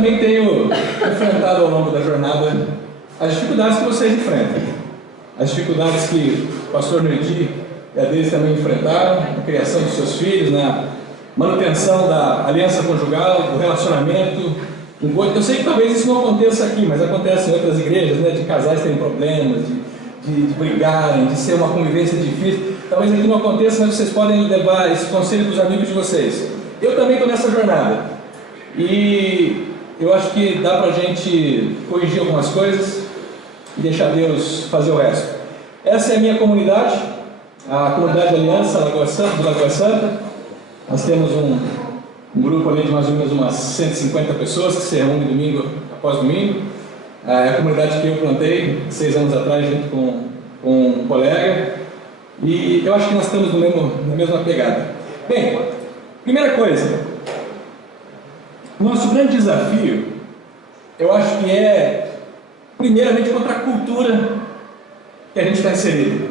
também tenho enfrentado ao longo da jornada as dificuldades que vocês enfrentam. As dificuldades que o pastor Nerdi e a Deise também enfrentaram na criação dos seus filhos, na manutenção da aliança conjugal, do relacionamento. Eu sei que talvez isso não aconteça aqui, mas acontece em outras igrejas, né, de casais terem problemas, de brigarem, de ser uma convivência difícil. Talvez aqui não aconteça, mas vocês podem levar esse conselho para os amigos de vocês. Eu também estou nessa jornada. E eu acho que dá para a gente corrigir algumas coisas e deixar Deus fazer o resto. Essa é a minha comunidade, a comunidade Aliança do Lagoa Santa. Nós temos um grupo ali de mais ou menos umas 150 pessoas que se reúnem domingo após domingo. É a comunidade que eu plantei 6 anos atrás junto com um colega. E eu acho que nós estamos na mesma pegada. Bem, primeira coisa, o nosso grande desafio, eu acho que é, primeiramente, contra a cultura que a gente está inserido.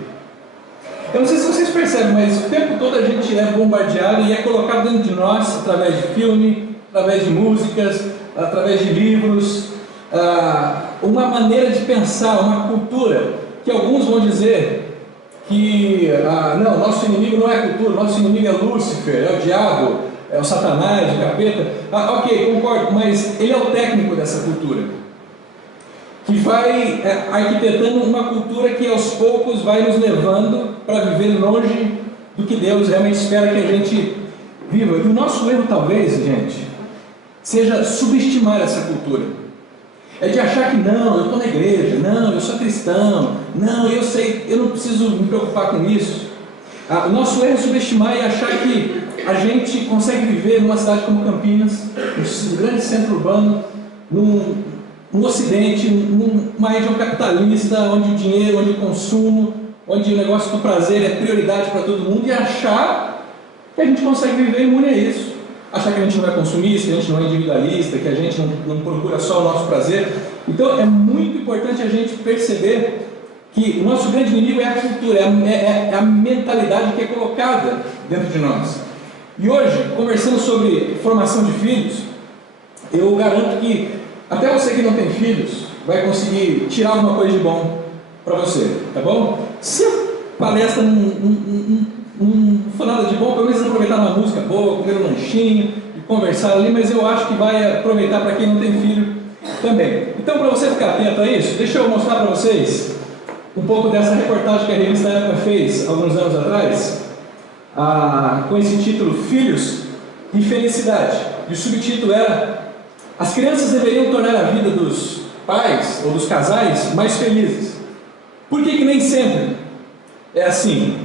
Eu não sei se vocês percebem, mas o tempo todo a gente é bombardeado e é colocado dentro de nós, através de filme, através de músicas, através de livros, uma maneira de pensar, uma cultura, que alguns vão dizer que, não, nosso inimigo não é a cultura, nosso inimigo é Lúcifer, é o diabo, é o Satanás, o capeta. Ok, concordo, mas ele é o técnico dessa cultura, que vai arquitetando uma cultura que aos poucos vai nos levando para viver longe do que Deus realmente espera que a gente viva. E o nosso erro, talvez, gente, seja subestimar essa cultura. É de achar que não, eu estou na igreja, não, eu sou cristão, não, eu sei, eu não preciso me preocupar com isso. O nosso erro é subestimar e achar que a gente consegue viver numa cidade como Campinas, um grande centro urbano, no Ocidente, numa região capitalista, onde o dinheiro, onde o consumo, onde o negócio do prazer é prioridade para todo mundo, e achar que a gente consegue viver imune a isso. Achar que a gente não é consumista, que a gente não é individualista, que a gente não procura só o nosso prazer. Então é muito importante a gente perceber que o nosso grande inimigo é a cultura, é a mentalidade que é colocada dentro de nós. E hoje, conversando sobre formação de filhos, eu garanto que até você que não tem filhos vai conseguir tirar alguma coisa de bom para você, tá bom? Se a palestra não for nada de bom, pelo menos aproveitar uma música boa, comer um lanchinho e conversar ali, mas eu acho que vai aproveitar para quem não tem filho também. Então, para você ficar atento a isso, deixa eu mostrar para vocês um pouco dessa reportagem que a revista Época fez alguns anos atrás, com esse título Filhos e Felicidade. E o subtítulo era: as crianças deveriam tornar a vida dos pais ou dos casais mais felizes. Por que nem sempre é assim?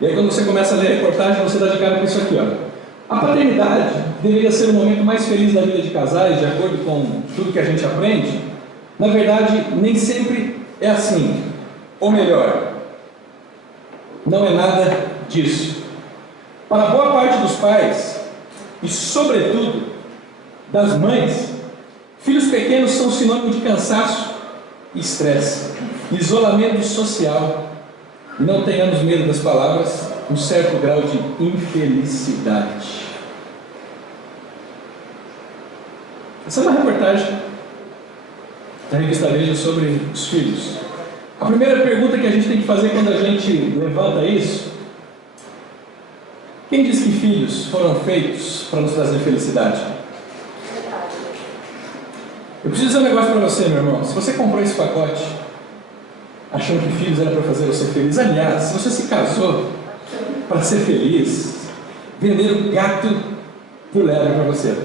E aí, quando você começa a ler a reportagem, você dá de cara com isso aqui, ó. A paternidade deveria ser o momento mais feliz da vida de casais, de acordo com tudo que a gente aprende. Na verdade, nem sempre é assim. Ou melhor, não é nada disso. Para boa parte dos pais, e sobretudo das mães, filhos pequenos são sinônimo de cansaço e estresse, isolamento social, e não tenhamos medo das palavras, um certo grau de infelicidade. Essa é uma reportagem da revista Veja sobre os filhos. A primeira pergunta que a gente tem que fazer quando a gente levanta isso: quem diz que filhos foram feitos para nos trazer felicidade? Eu preciso dizer um negócio para você, meu irmão. Se você comprou esse pacote achando que filhos era para fazer você feliz, aliás, se você se casou para ser feliz, venderam gato por lebre para você,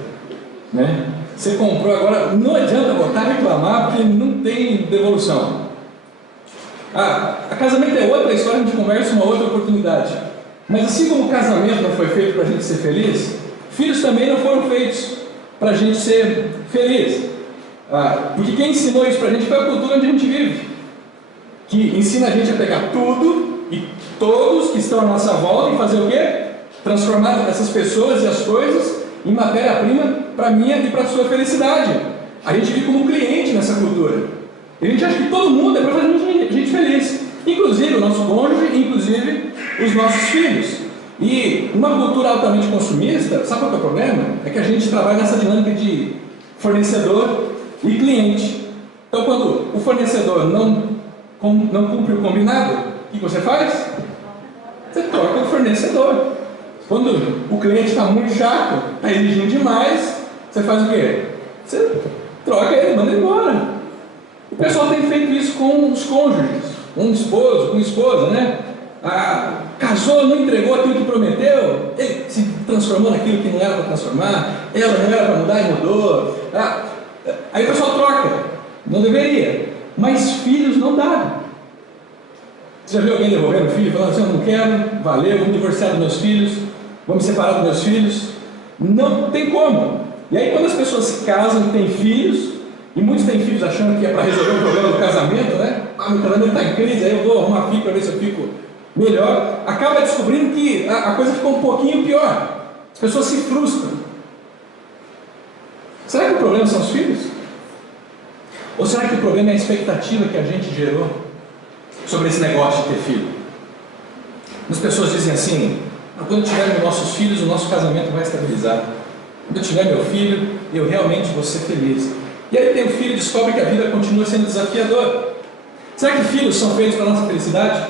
né? Você comprou, agora não adianta voltar a reclamar porque não tem devolução. A casamento é outra história, a gente conversa uma outra oportunidade. Mas assim como o casamento não foi feito para a gente ser feliz, filhos também não foram feitos para a gente ser feliz. Porque quem ensinou isso para a gente foi a cultura onde a gente vive, que ensina a gente a pegar tudo e todos que estão à nossa volta e fazer o quê? Transformar essas pessoas e as coisas em matéria-prima para minha e para a sua felicidade. A gente vive como um cliente nessa cultura. E a gente acha que todo mundo é para fazer a gente feliz, inclusive o nosso cônjuge, inclusive os nossos filhos. E uma cultura altamente consumista, sabe qual que é o problema? É que a gente trabalha nessa dinâmica de fornecedor e cliente. Então, quando o fornecedor não cumpre o combinado, o que você faz? Você troca o fornecedor. Quando o cliente está muito chato, está exigindo demais, você faz o quê? Você troca ele, manda ele embora. O pessoal tem feito isso com os cônjuges, com o esposo, com a esposa, né? Casou, não entregou aquilo que prometeu, ele se transformou naquilo que não era para transformar, ela não era para mudar e mudou. Aí o pessoal troca, não deveria, mas filhos não dá. Você já viu alguém devolvendo filho, falando assim: eu não quero, valeu, vou me divorciar dos meus filhos, vou me separar dos meus filhos? Não tem como. E aí, quando as pessoas se casam e têm filhos, e muitos têm filhos achando que é para resolver o problema do casamento, né? Meu casamento está em crise, aí eu vou arrumar filho para ver se eu fico melhor, acaba descobrindo que a coisa ficou um pouquinho pior. As pessoas se frustram. Será que o problema são os filhos? Ou será que o problema é a expectativa que a gente gerou sobre esse negócio de ter filho? As pessoas dizem assim: quando tivermos nossos filhos, o nosso casamento vai estabilizar. Quando eu tiver meu filho, eu realmente vou ser feliz. E aí tem o filho e descobre que a vida continua sendo desafiadora. Será que filhos são feitos para a nossa felicidade?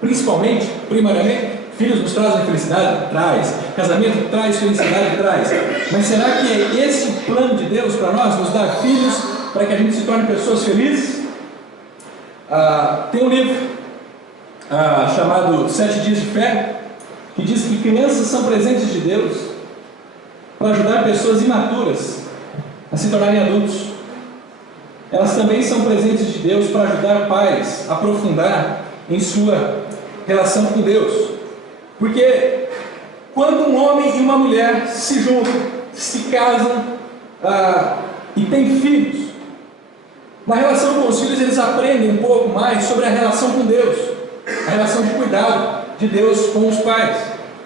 Principalmente, primariamente, filhos nos trazem felicidade? Traz. Casamento traz felicidade? Traz. Mas será que é esse o plano de Deus para nós? Nos dar filhos para que a gente se torne pessoas felizes? Tem um livro chamado 7 Dias de Fé, que diz que crianças são presentes de Deus para ajudar pessoas imaturas a se tornarem adultos. Elas também são presentes de Deus para ajudar pais a aprofundar em sua relação com Deus. Porque quando um homem e uma mulher se juntam, se casam e têm filhos, na relação com os filhos eles aprendem um pouco mais sobre a relação com Deus, a relação de cuidado de Deus com os pais,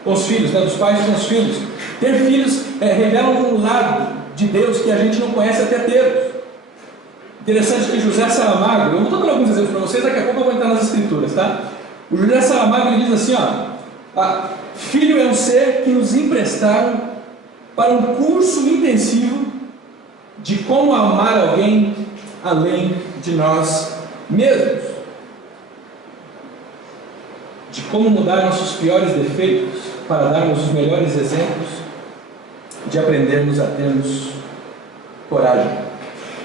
com os filhos, né? Dos pais com os filhos. Ter filhos revela um lado de Deus que a gente não conhece até termos. Interessante que José Saramago, eu vou dar alguns exemplos para vocês, daqui a pouco eu vou entrar nas escrituras, tá? O José Saramago ele diz assim: filho é um ser que nos emprestaram para um curso intensivo de como amar alguém além de nós mesmos, de como mudar nossos piores defeitos para darmos os melhores exemplos, de aprendermos a termos coragem.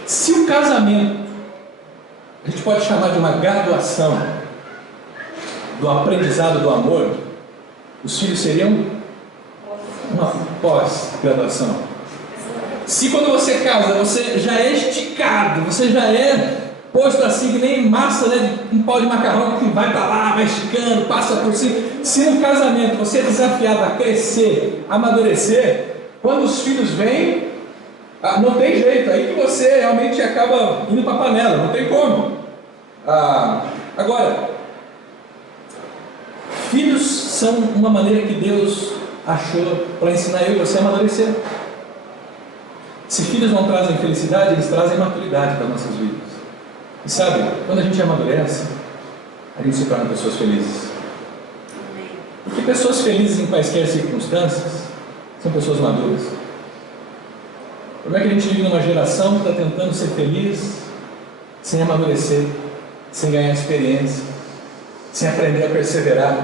Se o casamento a gente pode chamar de uma graduação do aprendizado do amor, os filhos seriam uma pós-graduação. Se quando você casa, você já é esticado, você já é posto assim que nem massa, né, de um pau de macarrão que vai para lá, vai esticando, passa por cima. Se no casamento você é desafiado a crescer, a amadurecer, quando os filhos vêm, não tem jeito, aí que você realmente acaba indo para a panela, não tem como. Agora, filhos são uma maneira que Deus achou para ensinar eu e você a amadurecer. Se filhos não trazem felicidade, eles trazem maturidade para as nossas vidas. E sabe, quando a gente amadurece, a gente se torna pessoas felizes. Porque pessoas felizes em quaisquer circunstâncias são pessoas maduras. O problema é que a gente vive numa geração que está tentando ser feliz sem amadurecer, sem ganhar experiência, sem aprender a perseverar.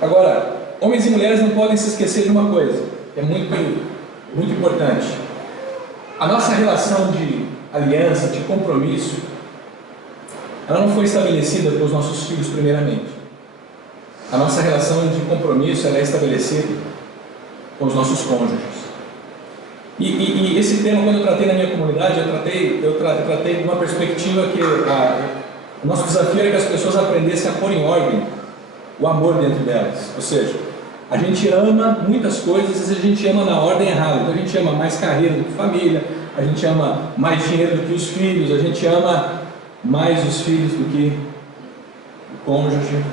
Agora, homens e mulheres não podem se esquecer de uma coisa, que é muito, muito importante. A nossa relação de aliança, de compromisso, ela não foi estabelecida pelos nossos filhos primeiramente. A nossa relação de compromisso ela é estabelecida com os nossos cônjuges. E esse tema, quando eu tratei na minha comunidade, eu tratei de uma perspectiva que o nosso desafio era que as pessoas aprendessem a pôr em ordem o amor dentro delas. Ou seja, a gente ama muitas coisas e a gente ama na ordem errada. Então a gente ama mais carreira do que família, a gente ama mais dinheiro do que os filhos, a gente ama mais os filhos do que o cônjuge.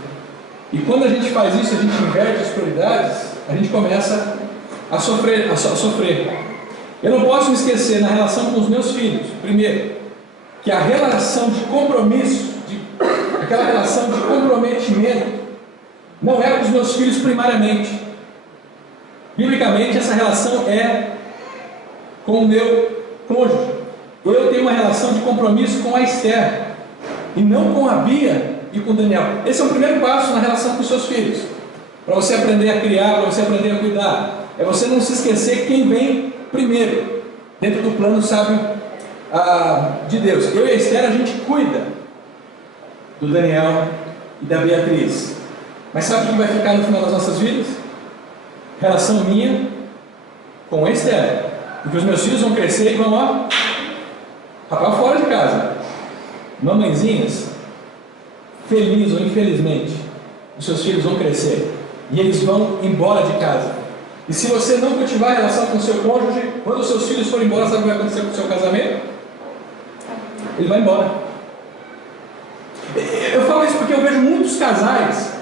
E quando a gente faz isso, a gente inverte as prioridades, a gente começa a sofrer. Eu não posso me esquecer na relação com os meus filhos, primeiro, que a relação de compromisso, aquela relação de comprometimento, não é com os meus filhos primariamente. Biblicamente, essa relação é com o meu cônjuge. Eu tenho uma relação de compromisso com a Esther, e não com a Bia e com o Daniel. Esse é o primeiro passo na relação com os seus filhos, para você aprender a criar, para você aprender a cuidar. É você não se esquecer quem vem primeiro, dentro do plano sábio de Deus. Eu e a Esther, a gente cuida do Daniel e da Beatriz. Mas sabe o que vai ficar no final das nossas vidas? Relação minha com a Esther. Porque os meus filhos vão crescer e vão, rapaz, fora de casa. Mamãezinhas, feliz ou infelizmente, os seus filhos vão crescer e eles vão embora de casa. E se você não cultivar a relação com o seu cônjuge, quando os seus filhos forem embora, sabe o que vai acontecer com o seu casamento? Ele vai embora. Eu falo isso porque eu vejo muitos casais,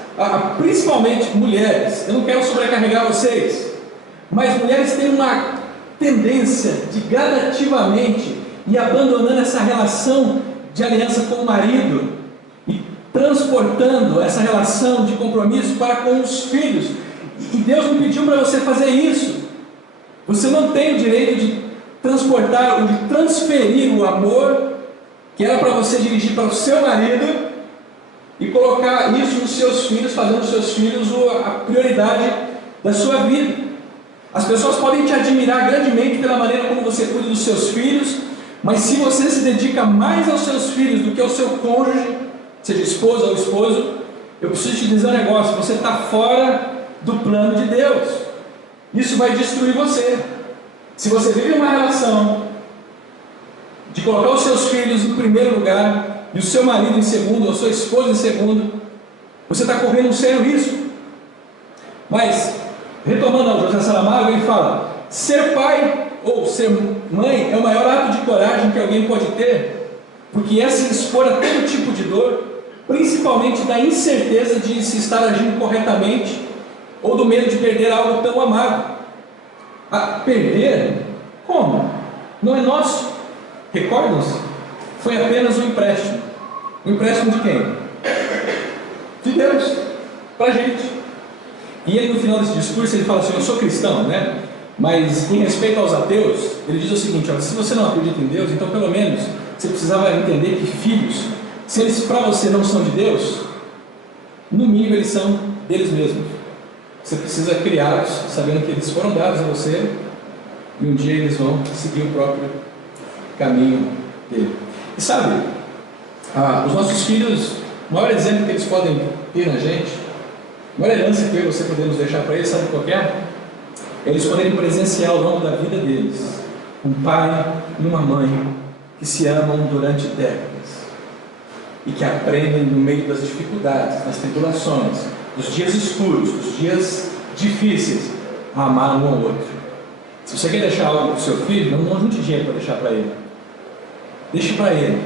principalmente mulheres, eu não quero sobrecarregar vocês, mas mulheres têm uma tendência de gradativamente ir abandonando essa relação de aliança com o marido e transportando essa relação de compromisso para com os filhos. E Deus não pediu para você fazer isso. Você não tem o direito de transportar ou de transferir o amor que era para você dirigir para o seu marido e colocar isso nos seus filhos, fazendo os seus filhos a prioridade da sua vida. As pessoas podem te admirar grandemente pela maneira como você cuida dos seus filhos, mas se você se dedica mais aos seus filhos do que ao seu cônjuge, seja esposa ou esposo, eu preciso te dizer um negócio: você está fora do plano de Deus. Isso vai destruir você. Se você vive uma relação de colocar os seus filhos em primeiro lugar e o seu marido em segundo, ou a sua esposa em segundo, você está correndo um sério risco. Mas, retomando ao José Saramago, ele fala: ser pai ou ser mãe é o maior ato de coragem que alguém pode ter, porque é se expor a todo tipo de dor, principalmente da incerteza de se estar agindo corretamente ou do medo de perder algo tão amado. Perder? Como? Não é nosso. Recordam-se? Foi apenas um empréstimo. Um empréstimo de quem? De Deus, para a gente. E ele, no final desse discurso, ele fala assim: eu sou cristão, né? Mas em respeito aos ateus, ele diz o seguinte: se você não acredita em Deus, então pelo menos você precisava entender que filhos, se eles para você não são de Deus, no mínimo eles são deles mesmos. Você precisa criá-los sabendo que eles foram dados a você e um dia eles vão seguir o próprio caminho dele. E sabe, os nossos filhos, o maior exemplo que eles podem ter na gente, a maior herança que eu e você podemos deixar para eles, sabe qual é? Eles poderem presenciar ao longo da vida deles um pai e uma mãe que se amam durante décadas e que aprendem no meio das dificuldades, das tribulações, dos dias escuros, dos dias difíceis, a amar um ao outro. Se você quer deixar algo para o seu filho, não junte dinheiro para deixar para ele. Deixe para ele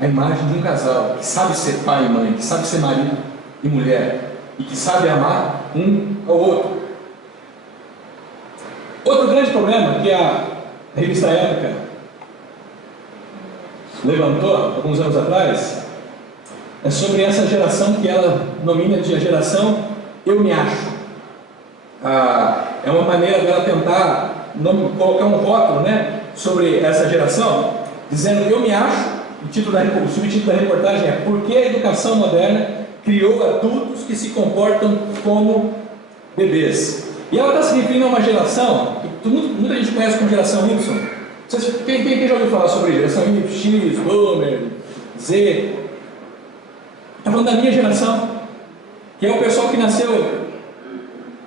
a imagem de um casal que sabe ser pai e mãe, que sabe ser marido e mulher e que sabe amar um ao outro. Outro grande problema que a revista Época levantou alguns anos atrás é sobre essa geração que ela nomina de a geração eu me acho. É uma maneira dela tentar colocar um rótulo, né, sobre essa geração, dizendo eu me acho. O subtítulo da reportagem é: por que a educação moderna criou adultos que se comportam como bebês? E ela está se referindo a uma geração que muita gente conhece como geração Y. Quem já ouviu falar sobre geração Y, X, Boomer, Z? Está falando da minha geração, que é o pessoal que nasceu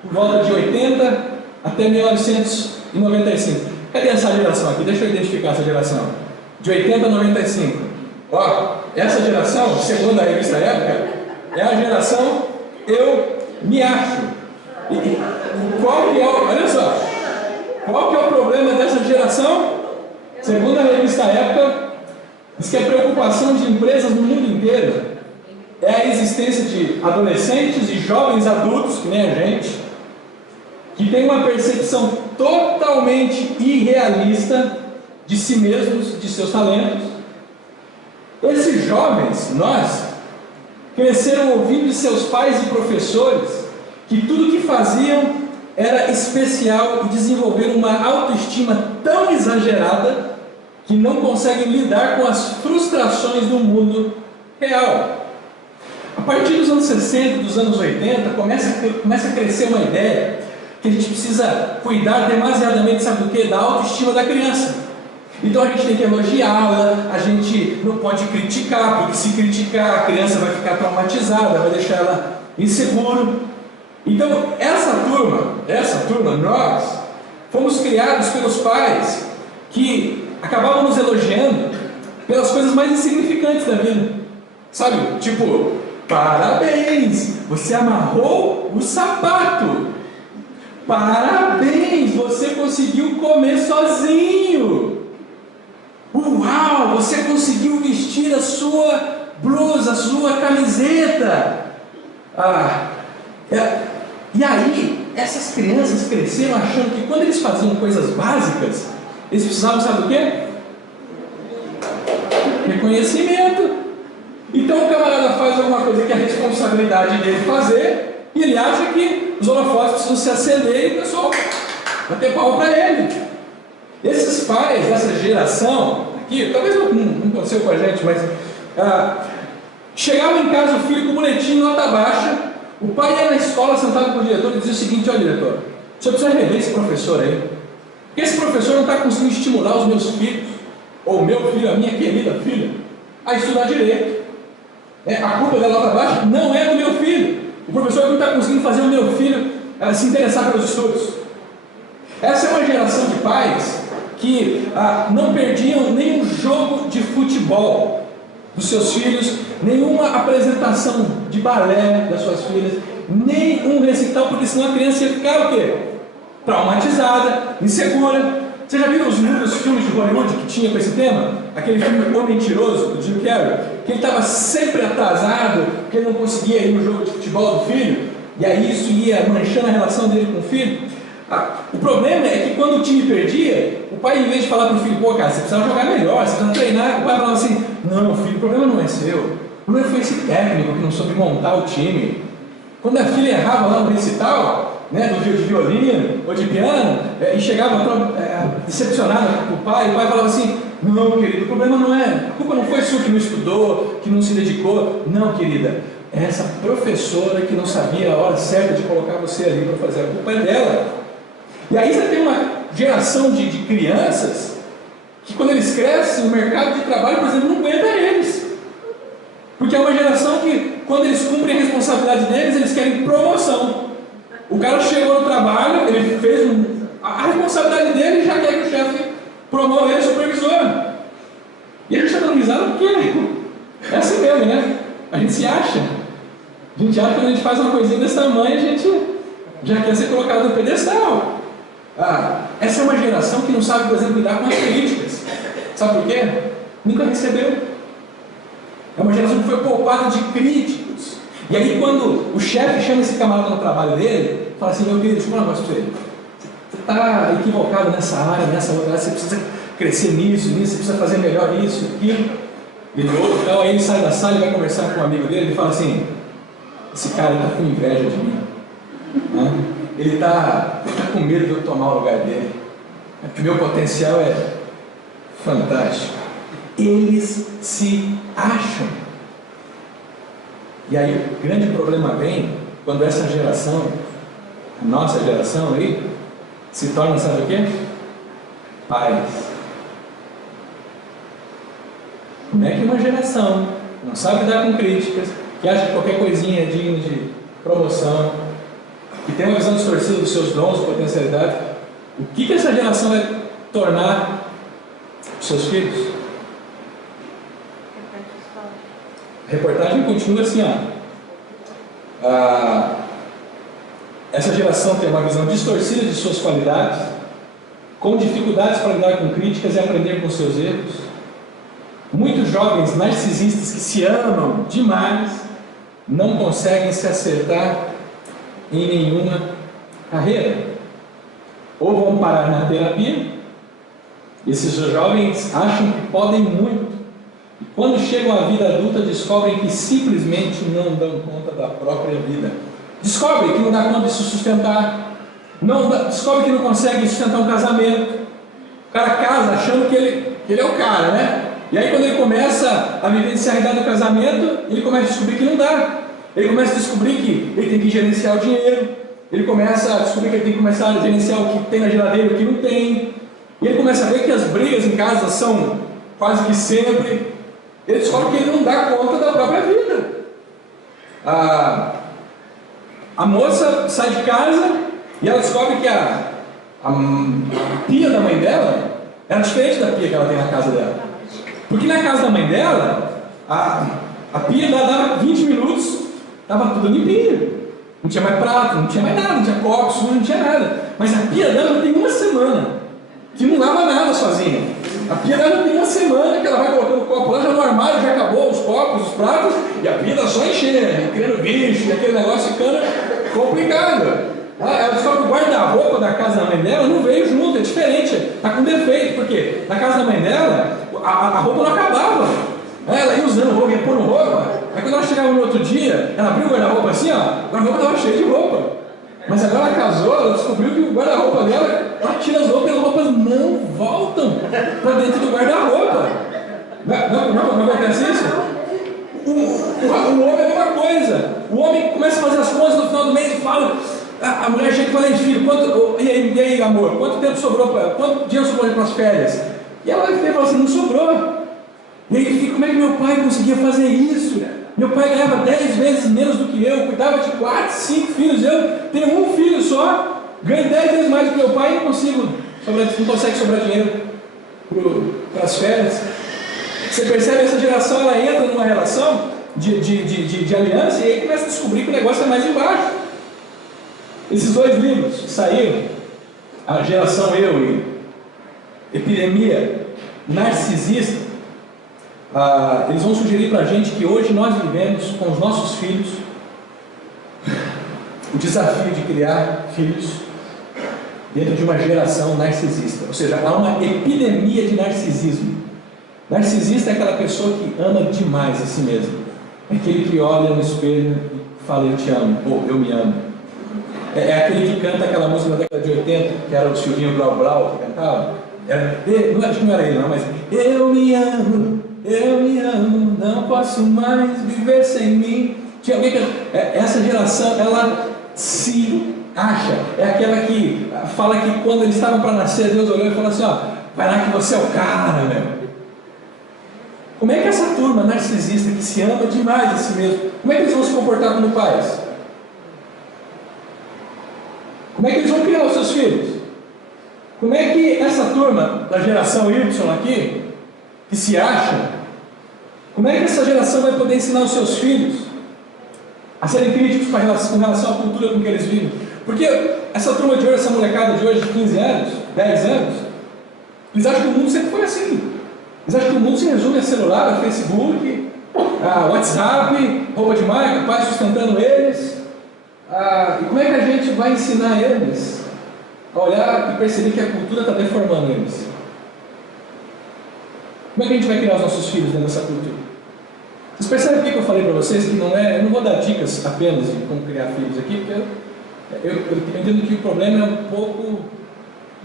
por volta de 80 até 1995. Cadê essa geração aqui? Deixa eu identificar essa geração. De 80 a 95. Essa geração, segundo a revista Época, é a geração eu me acho. E qual que é olha só, qual que é o problema dessa geração? Segundo a revista Época, diz que a preocupação de empresas no mundo inteiro é a existência de adolescentes e jovens adultos, que nem a gente, que tem uma percepção totalmente irrealista de si mesmos, de seus talentos. Esses jovens, nós, cresceram ouvindo de seus pais e professores que tudo que faziam era especial e desenvolveram uma autoestima tão exagerada que não conseguem lidar com as frustrações do mundo real. A partir dos anos 60, dos anos 80, começa a crescer uma ideia que a gente precisa cuidar demasiadamente, sabe do quê? Da autoestima da criança. Então a gente tem que elogiá-la, a gente não pode criticar, porque se criticar a criança vai ficar traumatizada, vai deixar ela insegura. Então essa turma, nós fomos criados pelos pais que acabavam nos elogiando pelas coisas mais insignificantes da vida. Sabe, tipo, parabéns, você amarrou o sapato. Parabéns, você conseguiu comer sozinho. Uau, você conseguiu vestir a sua blusa, a sua camiseta. E aí, essas crianças cresceram achando que quando eles faziam coisas básicas, eles precisavam, sabe do quê? Reconhecimento. Então o camarada faz alguma coisa que é a responsabilidade dele fazer, e ele acha que os holofotes precisam se acender e o pessoal bater pau para ele. Esses pais dessa geração aqui, talvez não aconteceu com a gente, mas chegava em casa o filho com o boletim nota baixa, o pai ia na escola sentado com o diretor e dizia o seguinte: olha, diretor, o senhor precisa rever esse professor aí, porque esse professor não está conseguindo estimular os meus filhos, ou o meu filho, a minha querida filha, a estudar direito. A culpa da nota baixa não é do meu filho. O professor não está conseguindo fazer o meu filho se interessar pelos estudos. Essa é uma geração de pais que não perdiam nenhum jogo de futebol dos seus filhos, nenhuma apresentação de balé das suas filhas, nem um recital, porque senão a criança ia ficar o quê? Traumatizada, insegura. Você já viu os filmes de Hollywood que tinha com esse tema? Aquele filme O Mentiroso, do Jim Carrey, que ele estava sempre atrasado, porque ele não conseguia ir no jogo de futebol do filho, e aí isso ia manchando a relação dele com o filho. O problema é que quando o time perdia, o pai, em vez de falar para o filho: pô, cara, você precisa jogar melhor, você precisa treinar, o pai falava assim: não, filho, o problema não é seu, o problema foi esse técnico que não soube montar o time. Quando a filha errava lá no recital, de violino ou de piano, e chegava decepcionada com o pai falava assim: não, querido, o problema não é, a culpa não foi sua que não estudou, que não se dedicou. Não, querida, é essa professora que não sabia a hora certa de colocar você ali para fazer, a culpa é dela. E aí você tem uma geração de crianças que, quando eles crescem, o mercado de trabalho, por exemplo, não aguenta eles, porque é uma geração que, quando eles cumprem a responsabilidade deles, eles querem promoção. O cara chegou no trabalho, ele fez a responsabilidade dele e já quer que o chefe promova ele supervisor. E a gente está dando risada porque é assim mesmo, né? A gente se acha. A gente acha que quando a gente faz uma coisinha desse tamanho, a gente já quer ser colocado no pedestal. Essa é uma geração que não sabe, por exemplo, lidar com as críticas. Sabe por quê? Nunca recebeu. É uma geração que foi poupada de críticos. E aí, quando o chefe chama esse camarada no trabalho dele, fala assim: meu querido, deixa eu falar um negócio para você. Você está equivocado nessa área, nessa outra área, você precisa crescer nisso, você precisa fazer melhor isso, aquilo. E do outro, então, aí ele sai da sala e vai conversar com um amigo dele, ele fala assim: esse cara está com inveja de mim. Ele está com medo de eu tomar o lugar dele. Porque o meu potencial é fantástico. Eles se acham. E aí o grande problema vem quando essa geração, a nossa geração aí, se torna, sabe o quê? Pais. Como é que uma geração não sabe lidar com críticas, que acha que qualquer coisinha é digno de promoção, que tem uma visão distorcida dos seus dons e potencialidades, o que essa geração vai tornar os seus filhos? A reportagem continua assim, essa geração tem uma visão distorcida de suas qualidades, com dificuldades para lidar com críticas e aprender com seus erros. Muitos jovens narcisistas que se amam demais não conseguem se acertar em nenhuma carreira. Ou vão parar na terapia, esses jovens acham que podem muito, e quando chegam à vida adulta descobrem que simplesmente não dão conta da própria vida. Descobrem que não dá conta de se sustentar, descobrem que não consegue sustentar um casamento. O cara casa achando que ele que ele é o cara, né? E aí quando ele começa a vivenciar a realidade do casamento, ele começa a descobrir que não dá. Ele começa a descobrir que ele tem que gerenciar o dinheiro. Ele começa a descobrir que ele tem que começar a gerenciar o que tem na geladeira e o que não tem. E ele começa a ver que as brigas em casa são quase que sempre. Ele descobre que ele não dá conta da própria vida. A moça sai de casa e ela descobre que a pia da mãe dela era diferente da pia que ela tem na casa dela. Porque na casa da mãe dela, a pia dava 20 minutos, estava tudo limpinho. Não tinha mais prato, não tinha mais nada, não tinha copos, não tinha nada. Mas a pia dela tem uma semana, que não lava nada sozinha. A pia dela tem uma semana que ela vai colocando o copo lá, já no armário já acabou os copos, os pratos, e a pia está só enchendo, criando bicho, e aquele negócio ficando complicado. Ela descobre que o guarda-roupa da casa da mãe dela não veio junto, é diferente, está com defeito, porque na casa da mãe dela, a roupa não acabava. Ela ia usando roupa, ia pondo roupa, aí quando ela chegava no outro dia, ela abriu o guarda-roupa assim, ó, o guarda-roupa estava cheio de roupa. Mas agora ela casou, ela descobriu que o guarda-roupa dela, ela tira as roupas e as roupas não voltam para dentro do guarda-roupa. Não acontece isso? O homem é a mesma coisa. O homem começa a fazer as contas no final do mês e fala, a mulher chega e fala, filho, e aí amor, quanto tempo sobrou, quanto dia sobrou para as férias? E ela vai fala assim, não sobrou. E aí ele fica, como é que meu pai conseguia fazer isso? Meu pai ganhava 10 vezes menos do que eu, cuidava de 4, 5 filhos, eu tenho um filho só, ganho 10 vezes mais do que meu pai e não consegue sobrar dinheiro para as férias. Você percebe, essa geração ela entra numa relação de aliança e aí começa a descobrir que o negócio é mais embaixo. Esses dois livros que saíram, A Geração Eu e Epidemia Narcisista, eles vão sugerir para a gente que hoje nós vivemos com os nossos filhos o desafio de criar filhos dentro de uma geração narcisista, ou seja, há uma epidemia de narcisismo. Narcisista é aquela pessoa que ama demais a si mesmo, é aquele que olha no espelho e fala eu te amo, ou eu me amo. É aquele que canta aquela música da década de 80, que era o Silvinho Blau Blau que cantava. Acho que não era ele não, mas eu me amo, não posso mais viver sem mim. Tinha alguém que, essa geração, ela se acha, é aquela que fala que quando eles estavam para nascer, Deus olhou e falou assim, ó, vai lá que você é o cara, meu. Como é que essa turma narcisista que se ama demais a si mesmo, como é que eles vão se comportar como pais? Como é que eles vão criar os seus filhos? Como é que essa turma da geração Y aqui, que se acha, como é que essa geração vai poder ensinar os seus filhos a serem críticos com relação à cultura com que eles vivem? Porque essa turma de hoje, essa molecada de hoje de 15 anos, 10 anos, eles acham que o mundo sempre foi assim. Eles acham que o mundo se resume a celular, a Facebook, a WhatsApp, roupa de marca, pai sustentando eles. E como é que a gente vai ensinar eles a olhar e perceber que a cultura está deformando eles? Como é que a gente vai criar os nossos filhos dentro dessa cultura? Vocês percebem o que eu falei para vocês? Que não é, eu não vou dar dicas apenas de como criar filhos aqui, porque eu entendo que o problema é um pouco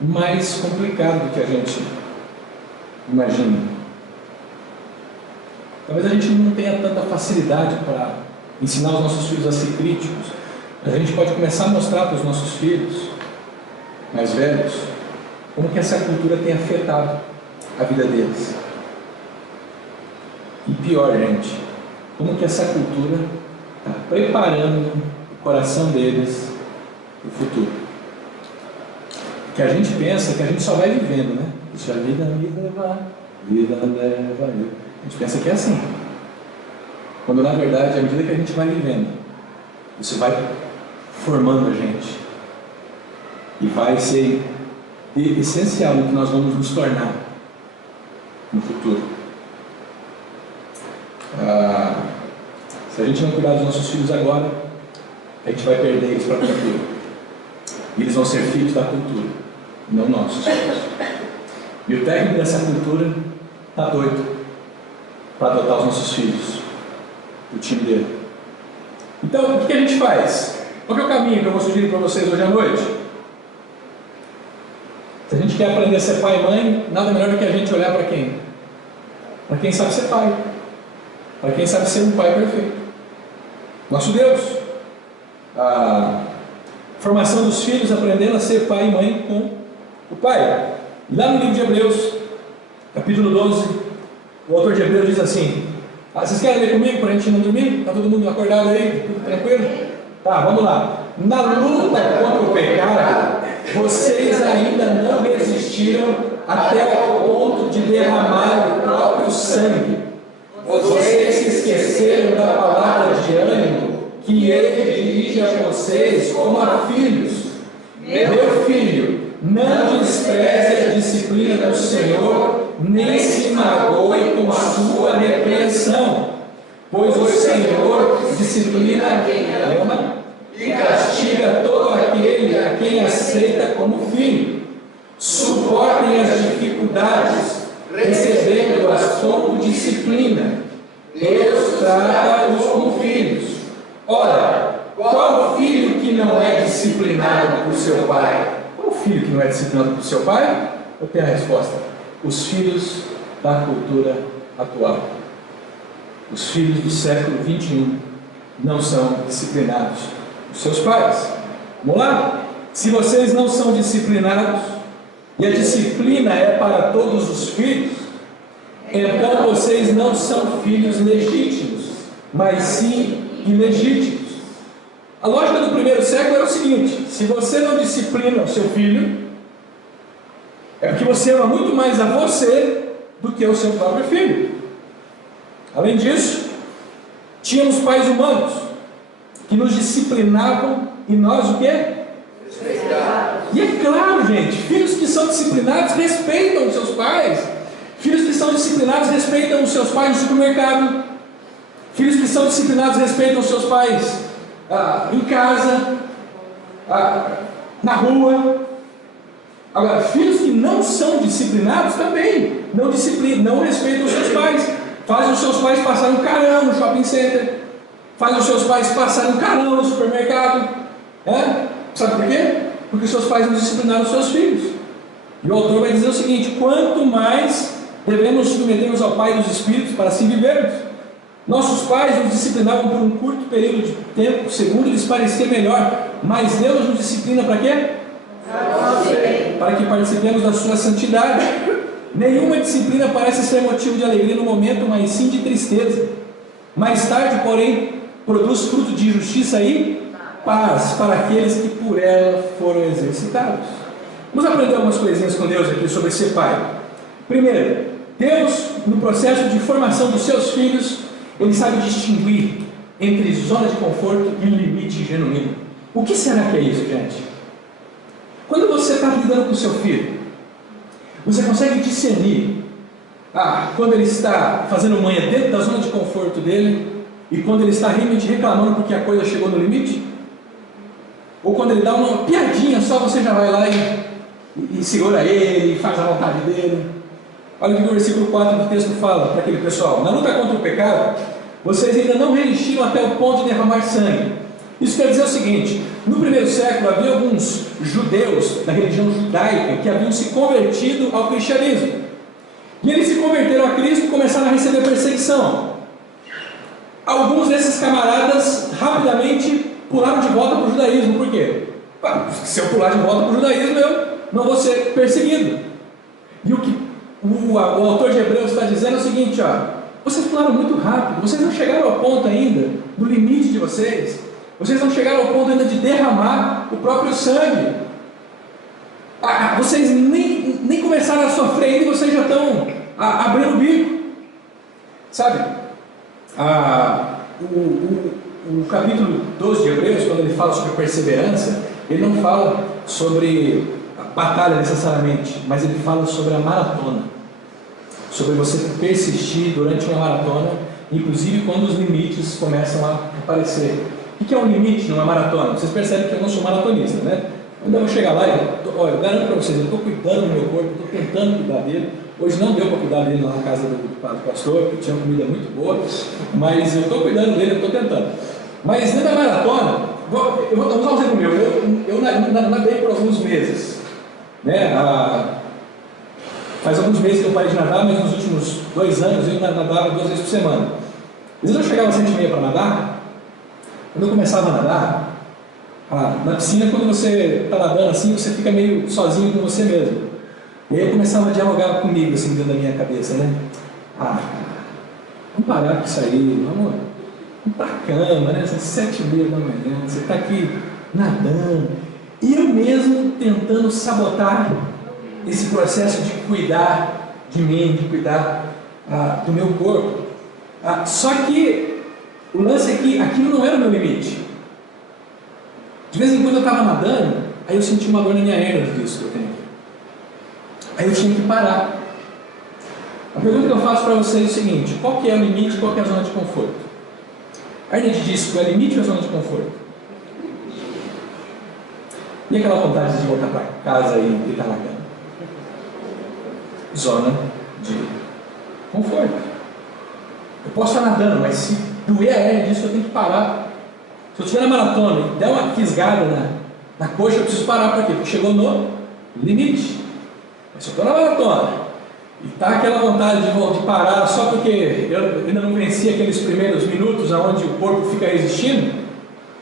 mais complicado do que a gente imagina. Talvez a gente não tenha tanta facilidade para ensinar os nossos filhos a ser críticos, mas a gente pode começar a mostrar para os nossos filhos mais velhos como que essa cultura tem afetado a vida deles. E pior, gente, como que essa cultura está preparando o coração deles para o futuro. Porque a gente pensa que a gente só vai vivendo, né? Deixa a vida me levar, vida leva eu. A gente pensa que é assim. Quando na verdade, à medida que a gente vai vivendo, isso vai formando a gente. E vai ser essencial no que nós vamos nos tornar no futuro. Se a gente não cuidar dos nossos filhos agora, a gente vai perder eles para a cultura. E eles vão ser filhos da cultura, não nossos filhos. E o técnico dessa cultura está doido para adotar os nossos filhos, o time dele. Então, o que a gente faz? Qual que é o caminho que eu vou sugerir para vocês hoje à noite? Se a gente quer aprender a ser pai e mãe, nada melhor do que a gente olhar para quem? Para quem sabe ser pai, para quem sabe ser um pai perfeito. Nosso Deus. A formação dos filhos aprendendo a ser pai e mãe com o pai. Lá no livro de Hebreus, capítulo 12, o autor de Hebreus diz assim: vocês querem ler comigo para a gente não dormir? Está todo mundo acordado aí? Tudo tranquilo? Tá, vamos lá. Na luta contra o pecado, vocês ainda não resistiram até o ponto de derramar o próprio sangue. Vocês se esqueceram da palavra de ânimo que ele dirige a vocês como a filhos. Meu filho, não despreze a disciplina do Senhor, nem se magoe com sua repreensão, pois o Senhor disciplina quem ama e castiga todo aquele a quem aceita como filho. Suportem as dificuldades, recebendo-as como disciplina. Deus trata-os como filhos. Ora, qual filho que não é disciplinado por seu pai? Qual filho que não é disciplinado por seu pai? Eu tenho a resposta: os filhos da cultura atual. Os filhos do século 21 não são disciplinados por seus pais. Vamos lá? Se vocês não são disciplinados, e a disciplina é para todos os filhos, então vocês não são filhos legítimos, mas sim ilegítimos. A lógica do primeiro século era o seguinte: se você não disciplina o seu filho, é porque você ama muito mais a você do que o seu próprio filho. Além disso, tínhamos pais humanos que nos disciplinavam e nós o quê? E é claro, gente, filhos que são disciplinados respeitam os seus pais. Filhos que são disciplinados respeitam os seus pais no supermercado. Filhos que são disciplinados respeitam os seus pais em casa, na rua. Agora, filhos que não são disciplinados também não respeitam os seus pais. Fazem os seus pais passarem um carão no shopping center. Fazem os seus pais passarem um carão no supermercado. Sabe por quê? Porque os seus pais não disciplinaram os seus filhos. E o autor vai dizer o seguinte: quanto mais devemos submeter-nos ao Pai dos Espíritos para assim vivermos. Nossos pais nos disciplinavam por um curto período de tempo, segundo lhes parecia melhor, mas Deus nos disciplina para quê? Para que participemos da sua santidade. Nenhuma disciplina parece ser motivo de alegria no momento, mas sim de tristeza. Mais tarde, porém, produz fruto de justiça e paz para aqueles que por ela foram exercitados. Vamos aprender algumas coisinhas com Deus aqui sobre ser pai. Primeiro, Deus, no processo de formação dos seus filhos, Ele sabe distinguir entre zona de conforto e limite genuíno. O que será que é isso, gente? Quando você está lidando com o seu filho, você consegue discernir quando ele está fazendo manha dentro da zona de conforto dele e quando ele está realmente reclamando porque a coisa chegou no limite? Ou quando ele dá uma piadinha, só você já vai lá e segura ele, e faz a vontade dele? Olha o que o versículo 4 do texto fala para aquele pessoal: na luta contra o pecado, vocês ainda não resistiram até o ponto de derramar sangue. Isso quer dizer o seguinte: no primeiro século havia alguns judeus da religião judaica que haviam se convertido ao cristianismo. E eles se converteram a Cristo e começaram a receber perseguição. Alguns desses camaradas rapidamente pularam de volta para o judaísmo. Por quê? Se eu pular de volta para o judaísmo, eu não vou ser perseguido. E o que o autor de Hebreus está dizendo é o seguinte: vocês pularam muito rápido, vocês não chegaram ao ponto ainda do limite de vocês, vocês não chegaram ao ponto ainda de derramar o próprio sangue, vocês nem começaram a sofrer ainda e vocês já estão abrindo o bico, sabe? O capítulo 12 de Hebreus, quando ele fala sobre perseverança, ele não fala sobre batalha necessariamente, mas ele fala sobre a maratona, sobre você persistir durante uma maratona, inclusive quando os limites começam a aparecer. O que é um limite numa maratona? Vocês percebem que eu não sou maratonista, né? Quando eu vou chegar lá, eu garanto para vocês, eu estou cuidando do meu corpo, estou tentando cuidar dele. Hoje não deu para cuidar dele lá na casa do pastor, porque tinha uma comida muito boa, mas eu estou cuidando dele, eu estou tentando. Mas dentro da maratona, vou usar um exemplo meu, eu nadei por alguns meses, né? Faz alguns meses que eu parei de nadar, mas nos últimos 2 anos eu nadava 2 vezes por semana. Às vezes eu chegava às 7h30 para nadar. Quando eu começava a nadar, na piscina, quando você está nadando assim, você fica meio sozinho com você mesmo. E aí eu começava a dialogar comigo, assim, dentro da minha cabeça, né? Vamos parar com isso aí, vamos pra cama, né? São 7h30 da manhã, você está aqui nadando. E eu mesmo tentando sabotar esse processo de cuidar de mim, de cuidar do meu corpo. Só que o lance é que aquilo não era o meu limite. De vez em quando eu estava nadando, aí eu senti uma dor na minha hérnia disso que eu tenho aqui. Aí eu tinha que parar. A pergunta que eu faço para vocês é o seguinte: qual que é o limite e qual que é a zona de conforto? A hernia de disco é limite ou é zona de conforto? E aquela vontade de voltar para casa e deitar na cama? Zona de conforto. Eu posso estar nadando, mas se doer a hernia disso, eu tenho que parar. Se eu estiver na maratona e der uma fisgada na coxa, eu preciso parar. Para quê? Porque chegou no limite. Mas se eu estou na maratona e está aquela vontade de parar só porque eu ainda não venci aqueles primeiros minutos onde o corpo fica resistindo,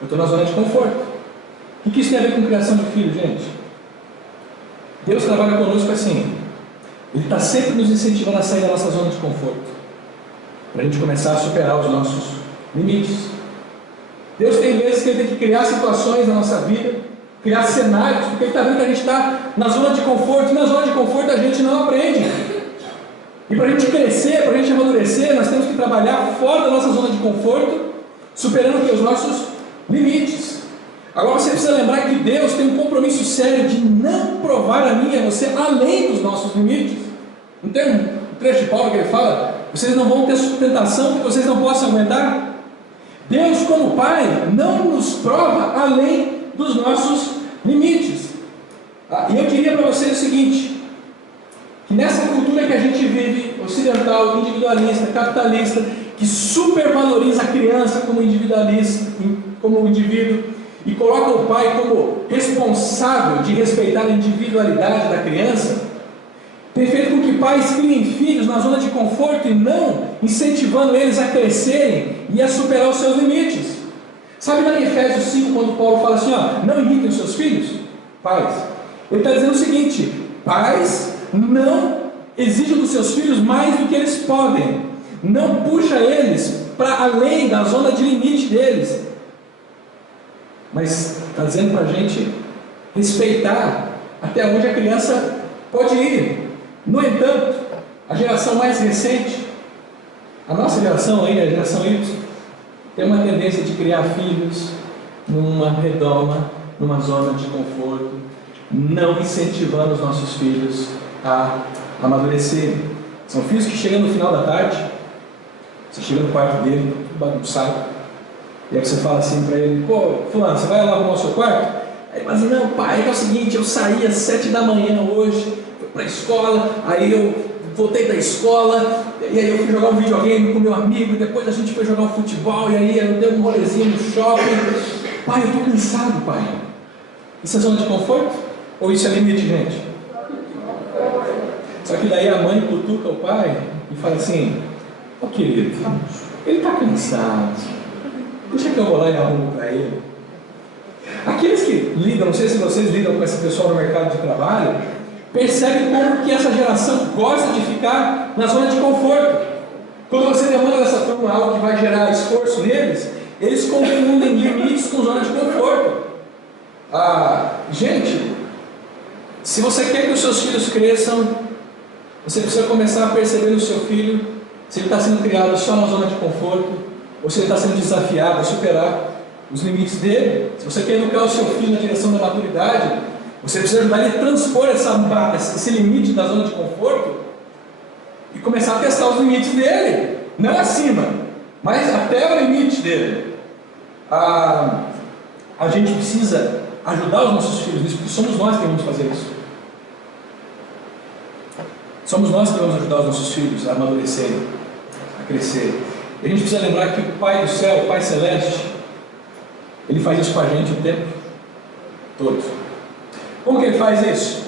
eu estou na zona de conforto. O que isso tem a ver com criação de filho, gente? Deus trabalha conosco assim. Ele está sempre nos incentivando a sair da nossa zona de conforto, para a gente começar a superar os nossos limites. Deus tem vezes que Ele tem que criar situações na nossa vida, criar cenários, porque Ele está vendo que a gente está na zona de conforto, e na zona de conforto a gente não aprende. E para a gente crescer, para a gente amadurecer, nós temos que trabalhar fora da nossa zona de conforto, superando os nossos limites. Agora você precisa lembrar que Deus tem um compromisso sério de não provar a mim e a você além dos nossos limites. Não tem um trecho de Paulo que ele fala: vocês não vão ter sustentação que vocês não possam aguentar? Deus, como Pai, não nos prova além dos nossos limites. E eu diria para vocês o seguinte: que nessa cultura que a gente vive, ocidental, individualista, capitalista, que supervaloriza a criança como individualista, como indivíduo, e coloca o pai como responsável de respeitar a individualidade da criança, tem feito com que pais criem filhos na zona de conforto e não incentivando eles a crescerem e a superar os seus limites. Sabe lá em Efésios 5, quando Paulo fala assim, não irritem os seus filhos? Pais. Ele está dizendo o seguinte: pais, não exijam dos seus filhos mais do que eles podem. Não puxa eles para além da zona de limite deles. Mas está dizendo para a gente respeitar até onde a criança pode ir. No entanto, a geração mais recente, a nossa geração aí, a geração Y, tem uma tendência de criar filhos numa redoma, numa zona de conforto, não incentivando os nossos filhos a amadurecer. São filhos que chegam no final da tarde, você chega no quarto dele, tudo bagunçado, e aí você fala assim para ele: pô, fulano, você vai lá arrumar o seu quarto? Aí ele fala assim: não, pai, é o seguinte, eu saí às 7 da manhã hoje, fui para a escola, aí eu voltei da escola, e aí eu fui jogar um videogame com meu amigo, e depois a gente foi jogar um futebol, e aí eu dei um rolezinho no shopping. Pai, eu estou cansado, pai. Isso é zona de conforto? Ou isso é limite, gente? Só que daí a mãe cutuca o pai e fala assim: ô querido, ele está cansado, deixa que eu vou lá e arrumo para ele. Aqueles que lidam, não sei se vocês lidam com esse pessoal no mercado de trabalho, percebem como que essa geração gosta de ficar na zona de conforto. Quando você demanda dessa turma algo que vai gerar esforço neles, eles confundem limites com zona de conforto. Gente, se você quer que os seus filhos cresçam, você precisa começar a perceber no seu filho se ele está sendo criado só na zona de conforto, ou se ele está sendo desafiado a superar os limites dele. Se você quer educar o seu filho na direção da maturidade, você precisa ajudar ele a transpor esse limite da zona de conforto e começar a testar os limites dele, não acima, mas até o limite dele. A gente precisa ajudar os nossos filhos nisso, porque somos nós que vamos fazer isso. Somos nós que vamos ajudar os nossos filhos a amadurecerem, a crescerem. E a gente precisa lembrar que o Pai do céu, o Pai celeste, Ele faz isso com a gente o tempo todo. Como que Ele faz isso?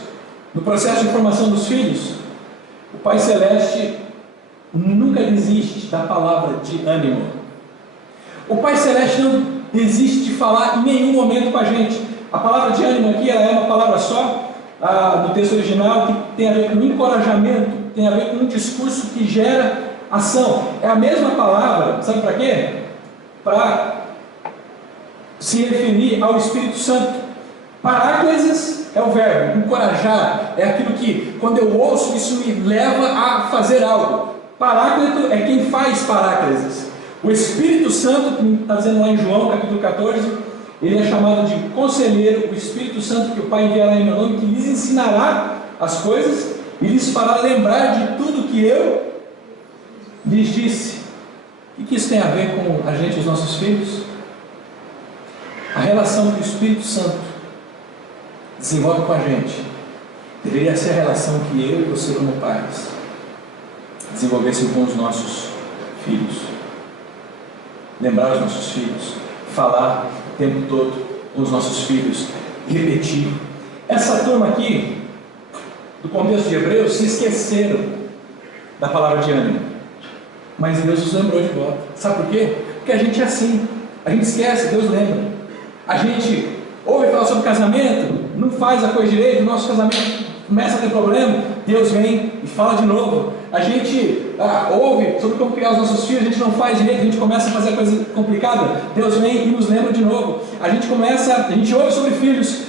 No processo de formação dos filhos, O Pai Celeste nunca desiste da palavra de ânimo. O Pai Celeste não desiste de falar em nenhum momento com a gente. A palavra de ânimo aqui ela é uma palavra só, no texto original, que tem a ver com encorajamento, tem a ver com um discurso que gera ação. É a mesma palavra, sabe para quê? Para se referir ao Espírito Santo. Paráclesis é o verbo, encorajar, é aquilo que, quando eu ouço, isso me leva a fazer algo. Paráclito é quem faz paráclesis. O Espírito Santo, que está dizendo lá em João, capítulo 14, ele é chamado de conselheiro, o Espírito Santo que o Pai enviará em meu nome, que lhes ensinará as coisas e lhes fará lembrar de tudo que eu lhes disse. O que isso tem a ver com a gente e os nossos filhos? A relação que o Espírito Santo desenvolve com a gente deveria ser a relação que eu e você, como pais, desenvolvessem com os nossos filhos. Lembrar os nossos filhos, falar o tempo todo com os nossos filhos, repetir. Essa turma aqui, do contexto de Hebreus, se esqueceram da palavra de ânimo, mas Deus os lembrou de volta. Sabe por quê? Porque a gente é assim, a gente esquece, Deus lembra. A gente ouve falar sobre casamento, não faz a coisa direito, o nosso casamento começa a ter problema, Deus vem e fala de novo. A gente ouve sobre como criar os nossos filhos, a gente não faz direito, a gente começa a fazer a coisa complicada, Deus vem e nos lembra de novo. A gente ouve sobre filhos,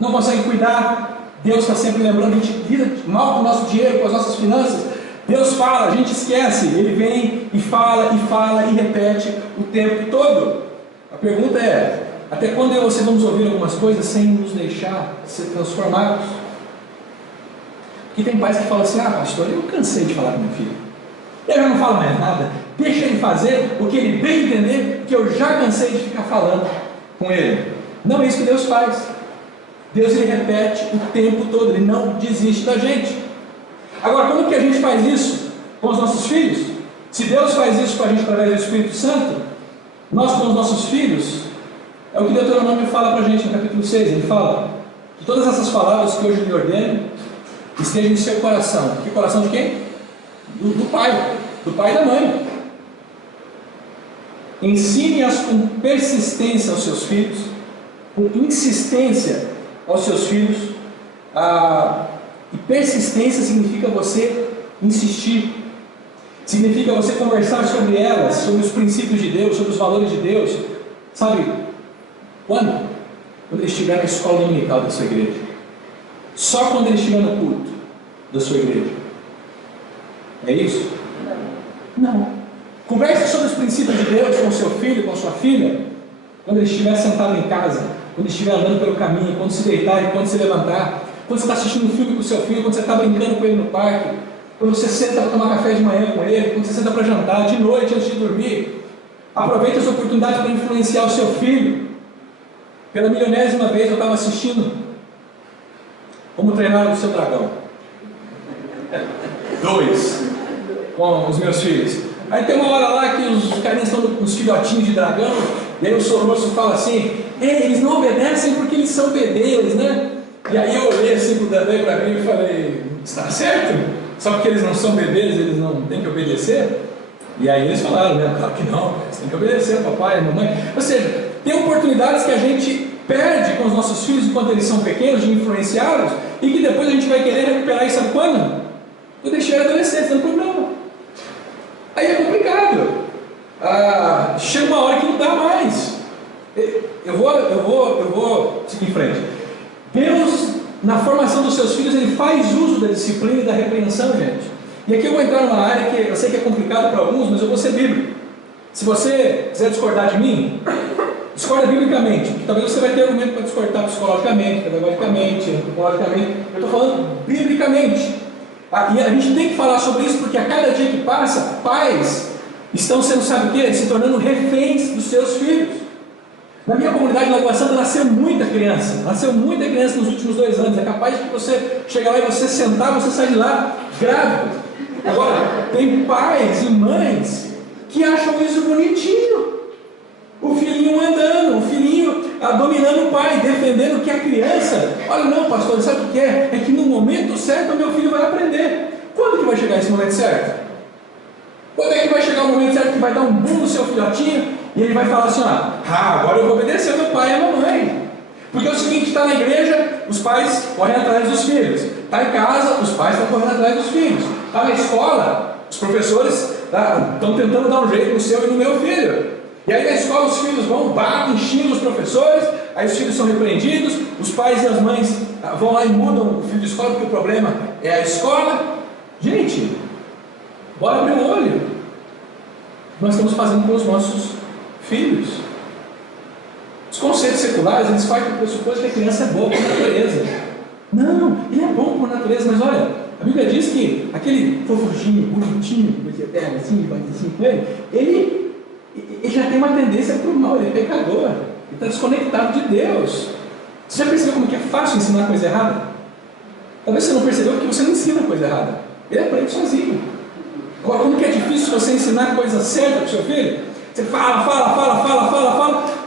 não consegue cuidar, Deus está sempre lembrando. A gente lida mal com o nosso dinheiro, com as nossas finanças, Deus fala, a gente esquece, Ele vem e fala e repete o tempo todo. A pergunta é: até quando eu e você vamos ouvir algumas coisas sem nos deixar ser transformados? Porque tem pais que falam assim: pastor, eu cansei de falar com meu filho, eu já não falo mais nada, deixa ele fazer o que ele bem entender, porque eu já cansei de ficar falando com ele. Não é isso que Deus faz. Deus, ele repete o tempo todo, ele não desiste da gente. Agora, como que a gente faz isso com os nossos filhos? Se Deus faz isso com a gente através do Espírito Santo, nós com os nossos filhos, é o que Deuteronômio fala para a gente no capítulo 6. Ele fala que todas essas palavras que hoje lhe ordeno estejam em seu coração. Que coração de quem? Do pai e da mãe. Ensine-as com persistência aos seus filhos, com insistência aos seus filhos. E persistência significa você insistir, significa você conversar sobre elas, sobre os princípios de Deus, sobre os valores de Deus. Sabe quando? Quando ele estiver na escola dominical da sua igreja. Só quando ele estiver no culto da sua igreja. É isso? Não. Converse sobre os princípios de Deus com seu filho, com sua filha, quando ele estiver sentado em casa, quando estiver andando pelo caminho, quando se deitar e quando se levantar, quando você está assistindo um filme com seu filho, quando você está brincando com ele no parque, quando você senta para tomar café de manhã com ele, quando você senta para jantar, de noite antes de dormir. Aproveite essa oportunidade para influenciar o seu filho. Pela milionésima vez eu estava assistindo Como Treinar o Seu Dragão 2 com os meus filhos. Aí tem uma hora lá que os carinhas estão com os filhotinhos de dragão, e aí o Soroso fala assim: eles não obedecem porque eles são bebês, né? E aí eu olhei assim pro Dandé para mim e falei: está certo? Só porque eles não são bebês, eles não têm que obedecer? E aí eles falaram: né? Claro que não, eles têm que obedecer ao papai e à mamãe. Ou seja, tem oportunidades que a gente perde com os nossos filhos enquanto eles são pequenos, de influenciá-los, e que depois a gente vai querer recuperar isso, sabe quando? Eu deixei adolescente, não tem problema. Aí é complicado. Chega uma hora que não dá mais. Eu vou seguir em frente. Deus, na formação dos seus filhos, ele faz uso da disciplina e da repreensão, gente. E aqui eu vou entrar numa área que eu sei que é complicado para alguns, mas eu vou ser bíblico. Se você quiser discordar de mim, discorda biblicamente, porque talvez você vai ter argumento para discordar psicologicamente, pedagogicamente, antropologicamente. Eu estou falando biblicamente. E a gente tem que falar sobre isso, porque a cada dia que passa, pais estão sendo, sabe o quê? Se tornando reféns dos seus filhos. Na minha comunidade, na Lagoa Santa, nasceu muita criança nos últimos 2 anos. É capaz de você chegar lá e você sentar, você sair de lá grávido. Agora, tem pais e mães que acham isso bonitinho. O filhinho andando, o filhinho dominando o pai, defendendo que a criança, olha, não, pastor, sabe o que é? É que no momento certo o meu filho vai aprender. Quando que Quando vai chegar esse momento certo? Quando é que vai chegar o momento certo que vai dar um boom no seu filhotinho e ele vai falar assim, agora eu vou obedecer ao meu pai e à mamãe. Porque é o seguinte, está na igreja, os pais correm atrás dos filhos. Está em casa, os pais estão correndo atrás dos filhos. Está na escola, os professores estão tentando dar um jeito no seu e no meu filho. E aí na escola os filhos vão, batem, xingam os professores, aí os filhos são repreendidos, os pais e as mães vão lá e mudam o filho de escola, porque o problema é a escola. Gente, bora abrir o olho. Nós estamos fazendo com os nossos filhos. Os conceitos seculares, eles fazem o pressuposto que a criança é boa por natureza. Não, ele é bom por natureza, mas olha, a Bíblia diz que aquele fofuchinho, bonitinho, que você pega assim, bate assim com ele já tem uma tendência para o mal, ele é pecador, ele está desconectado de Deus. Você já percebeu como que é fácil ensinar coisa errada? Talvez você não percebeu porque você não ensina coisa errada. Ele aprende sozinho. Agora, como que é difícil você ensinar a coisa certa para o seu filho? Você fala,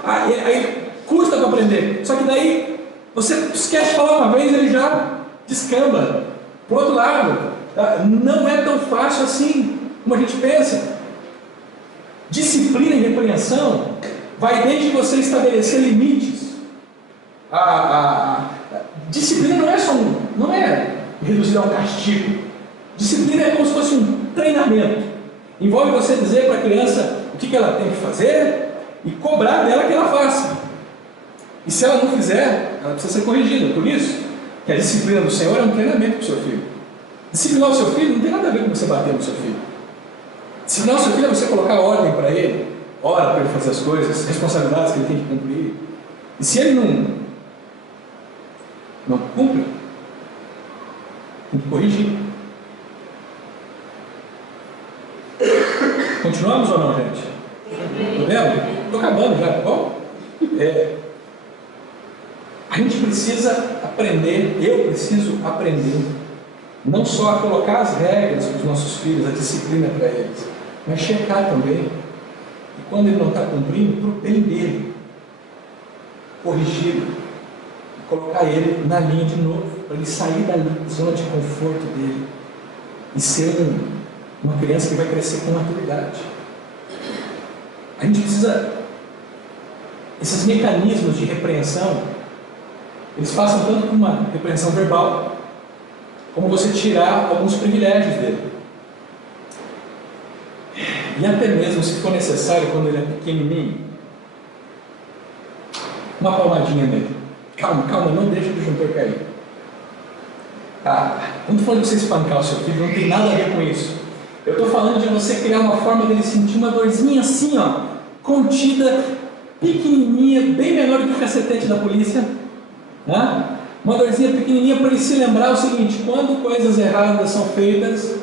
aí custa para aprender. Só que daí, você esquece de falar uma vez, ele já descamba. Por outro lado, não é tão fácil assim como a gente pensa. Disciplina e repreensão vai desde você estabelecer limites. Disciplina não é reduzida a um castigo. Disciplina é como se fosse um treinamento. Envolve você dizer para a criança o que ela tem que fazer e cobrar dela que ela faça. E se ela não fizer, ela precisa ser corrigida. Por isso que a disciplina do Senhor é um treinamento para o seu filho. Disciplinar o seu filho não tem nada a ver com você bater no seu filho. Disciplinar o seu filho é você colocar ordem para ele, hora para ele fazer as coisas, responsabilidades que ele tem que cumprir. E se ele não cumpre, tem que corrigir. Continuamos ou não, gente? Tá vendo? Estou acabando já, tá bom? A gente precisa aprender, eu preciso aprender, não só a colocar as regras para os nossos filhos, a disciplina para eles, mas checar também. E quando ele não está cumprindo, para o bem dele, corrigi-lo, colocar ele na linha de novo, para ele sair da zona de conforto dele e ser uma criança que vai crescer com maturidade. A gente precisa, esses mecanismos de repreensão, eles passam tanto por uma repreensão verbal, como você tirar alguns privilégios dele. E até mesmo, se for necessário, quando ele é pequenininho, uma palmadinha nele. Calma, não deixa o disjuntor cair. Quando falando de você espancar o seu filho, não tem nada a ver com isso. Eu estou falando de você criar uma forma dele sentir uma dorzinha assim, contida, pequenininha, bem menor do que o cacetete da polícia. Uma dorzinha pequenininha para ele se lembrar o seguinte: quando coisas erradas são feitas,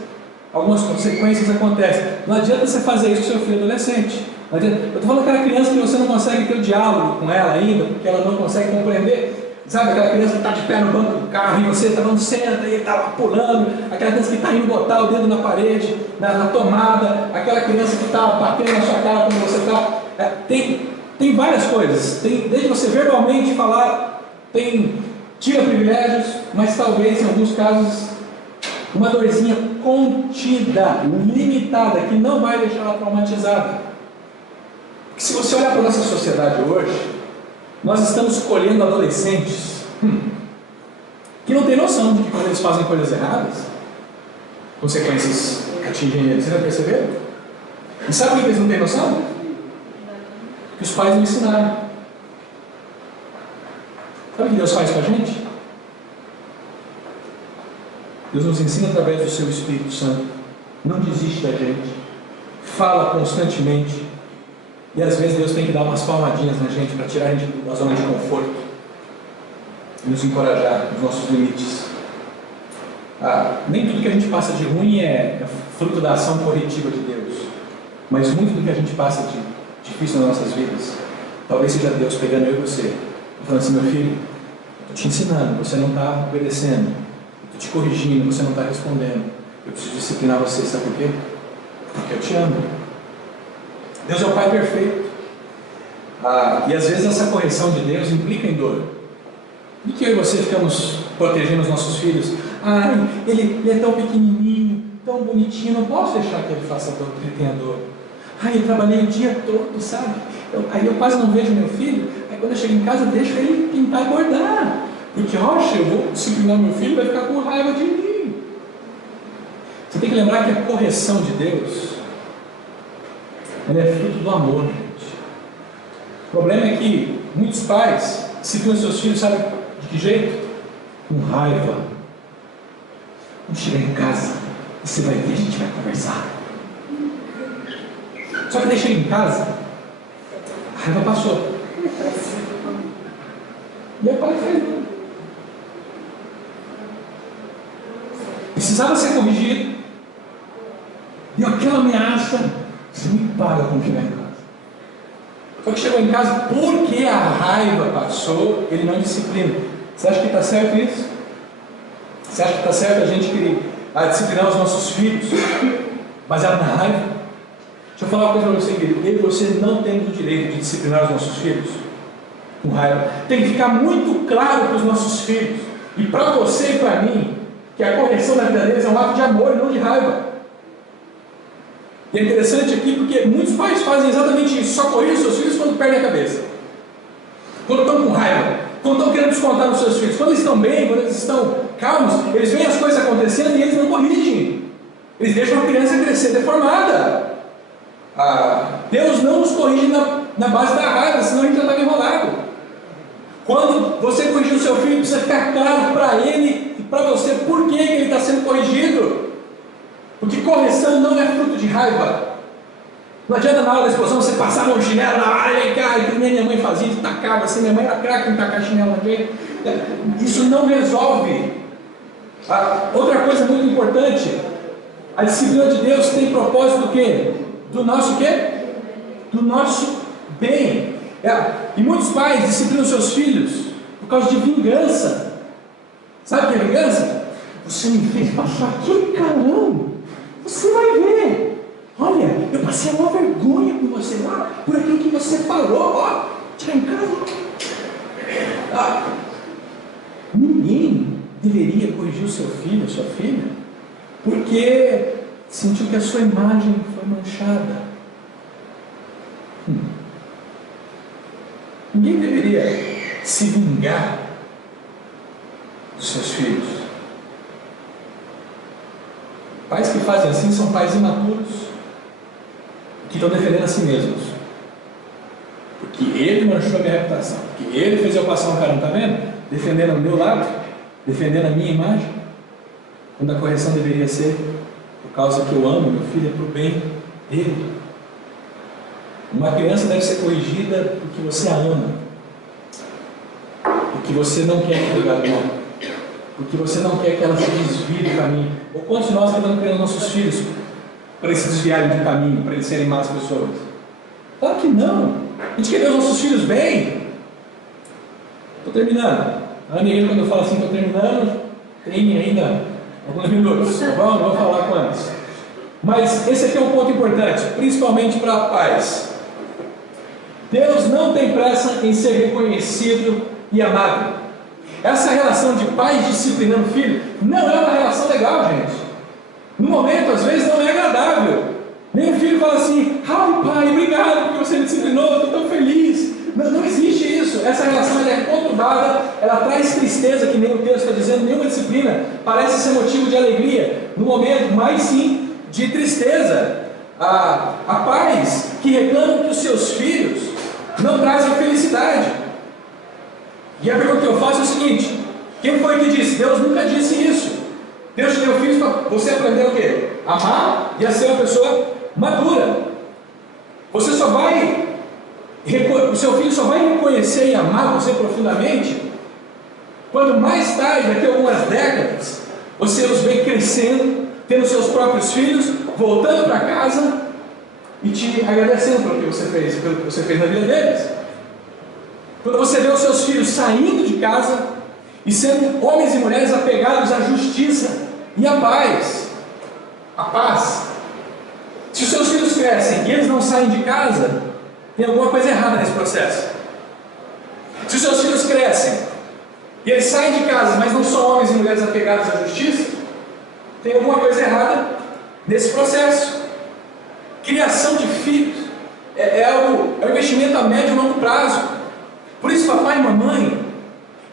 algumas consequências acontecem. Não adianta você fazer isso com seu filho adolescente. Eu estou falando daquela criança que você não consegue ter o diálogo com ela ainda, porque ela não consegue compreender. Sabe aquela criança que está de pé no banco do carro e você está dando senta e ele está lá pulando, aquela criança que está indo botar o dedo na parede, na tomada, aquela criança que está batendo na sua cara quando você está... Tem várias coisas, desde você verbalmente falar, tira privilégios, mas talvez em alguns casos uma dorzinha contida, limitada, que não vai deixar ela traumatizada. Porque se você olhar para a nossa sociedade hoje, nós estamos colhendo adolescentes que não têm noção de que quando eles fazem coisas erradas, consequências atingem eles. Você já percebeu? E sabe por que eles não têm noção? Que os pais não ensinaram. Sabe o que Deus faz com a gente? Deus nos ensina através do seu Espírito Santo. Não desiste da gente. Fala constantemente. E às vezes Deus tem que dar umas palmadinhas na gente para tirar a gente da zona de conforto e nos encorajar nos nossos limites. Nem tudo que a gente passa de ruim é fruto da ação corretiva de Deus, mas muito do que a gente passa de difícil nas nossas vidas, talvez seja Deus pegando eu e você e falando assim: meu filho, eu estou te ensinando, você não está obedecendo, eu estou te corrigindo, você não está respondendo, eu preciso disciplinar você. Sabe por quê? Porque eu te amo. Deus é o Pai perfeito. E às vezes essa correção de Deus implica em dor. E que eu e você ficamos protegendo os nossos filhos. Ele é tão pequenininho, tão bonitinho, não posso deixar que ele faça dor, que ele tenha dor. Ai, eu trabalhei o dia todo, sabe? Aí eu quase não vejo meu filho. Aí quando eu chego em casa, eu deixo ele pintar e bordar. Porque, oxe, eu vou disciplinar meu filho, vai ficar com raiva de mim. Você tem que lembrar que a correção de Deus, ela é fruto do amor, gente. O problema é que muitos pais disciplinam seus filhos, sabe de que jeito? Com raiva. Quando chegar em casa, você vai ver, a gente vai conversar. Só que daí chega em casa, a raiva passou. E a pai fez. Precisava ser corrigido. Deu aquela ameaça, você me paga quando chegar em casa. Só que chegou em casa, porque a raiva passou, ele não disciplina. Você acha que está certo isso? Você acha que está certo a gente disciplinar os nossos filhos baseado na raiva? Deixa eu falar uma coisa para você, querido. Eu e você não temos o direito de disciplinar os nossos filhos com raiva. Tem que ficar muito claro para os nossos filhos, e para você e para mim, que a correção da vida deles é um ato de amor e não de raiva. E é interessante aqui porque muitos pais fazem exatamente isso, só corrigem os seus filhos quando perdem a cabeça, quando estão com raiva, quando estão querendo descontar nos seus filhos. Quando eles estão bem, quando eles estão calmos, eles veem as coisas acontecendo e eles não corrigem. Eles deixam a criança crescer deformada. Deus não nos corrige na base da raiva, senão a gente já estava enrolado. Quando você corrigir o seu filho, precisa ficar claro para ele e para você por que ele está sendo corrigido. Porque correção não é fruto de raiva. Não adianta na hora da explosão você passar a mão de chinelo na área e cai, que nem minha mãe fazia, de tacava assim, minha mãe era craque em tacar chinelo na gente. Isso não resolve. Outra coisa muito importante, a disciplina de Deus tem propósito do quê? Do nosso quê? Do nosso bem. E muitos pais disciplinam seus filhos por causa de vingança. Sabe o que é vingança? Você me fez passar aquele carão. Você vai ver. Olha, eu passei uma vergonha com você lá, por aquilo que você falou. Ó, tira em casa. Ninguém deveria corrigir o seu filho, a sua filha, porque sentiu que a sua imagem foi manchada. Ninguém deveria se vingar dos seus filhos. Pais que fazem assim são pais imaturos, que estão defendendo a si mesmos. Porque ele manchou a minha reputação, porque ele fez eu passar um carão, está vendo? Defendendo o meu lado, defendendo a minha imagem, quando a correção deveria ser por causa que eu amo meu filho, é para o bem dele. Uma criança deve ser corrigida porque você a ama, porque você não quer que ela mal, porque você não quer que ela se desvie do caminho. Ou quantos de nós estamos criando nossos filhos para eles se desviarem do caminho, para eles serem más pessoas? Claro que não. A gente quer ver os nossos filhos bem. Estou terminando. A Ana, quando eu falo assim, estou terminando, tem ainda alguns minutos. Não vou falar quantos. Mas esse aqui é um ponto importante, principalmente para pais. Deus não tem pressa em ser reconhecido e amado. Essa relação de pais disciplinando filho não é uma relação legal, gente. No momento, às vezes, não é agradável. Nem o filho fala assim: ai pai, obrigado porque você me disciplinou, estou tão feliz. Não existe isso. Essa relação ela é conturbada, ela traz tristeza, que nem o texto está dizendo. Nenhuma disciplina parece ser motivo de alegria no momento, mas sim de tristeza. Há pais que reclamam que os seus filhos não trazem felicidade. E a pergunta que eu faço é o seguinte: quem foi que disse? Deus nunca disse isso. Deus te deu filhos para você aprender o quê? Amar e a ser uma pessoa madura. O seu filho só vai reconhecer e amar você profundamente quando mais tarde, daqui a algumas décadas, você os vê crescendo, tendo seus próprios filhos, voltando para casa e te agradecendo pelo que você fez, pelo que você fez na vida deles. Quando você vê os seus filhos saindo de casa e sendo homens e mulheres apegados à justiça e à paz. A paz. Se os seus filhos crescem e eles não saem de casa, tem alguma coisa errada nesse processo. Se os seus filhos crescem e eles saem de casa, mas não são homens e mulheres apegados à justiça, tem alguma coisa errada nesse processo. Criação de filhos é um investimento a médio e longo prazo. Por isso, papai e mamãe,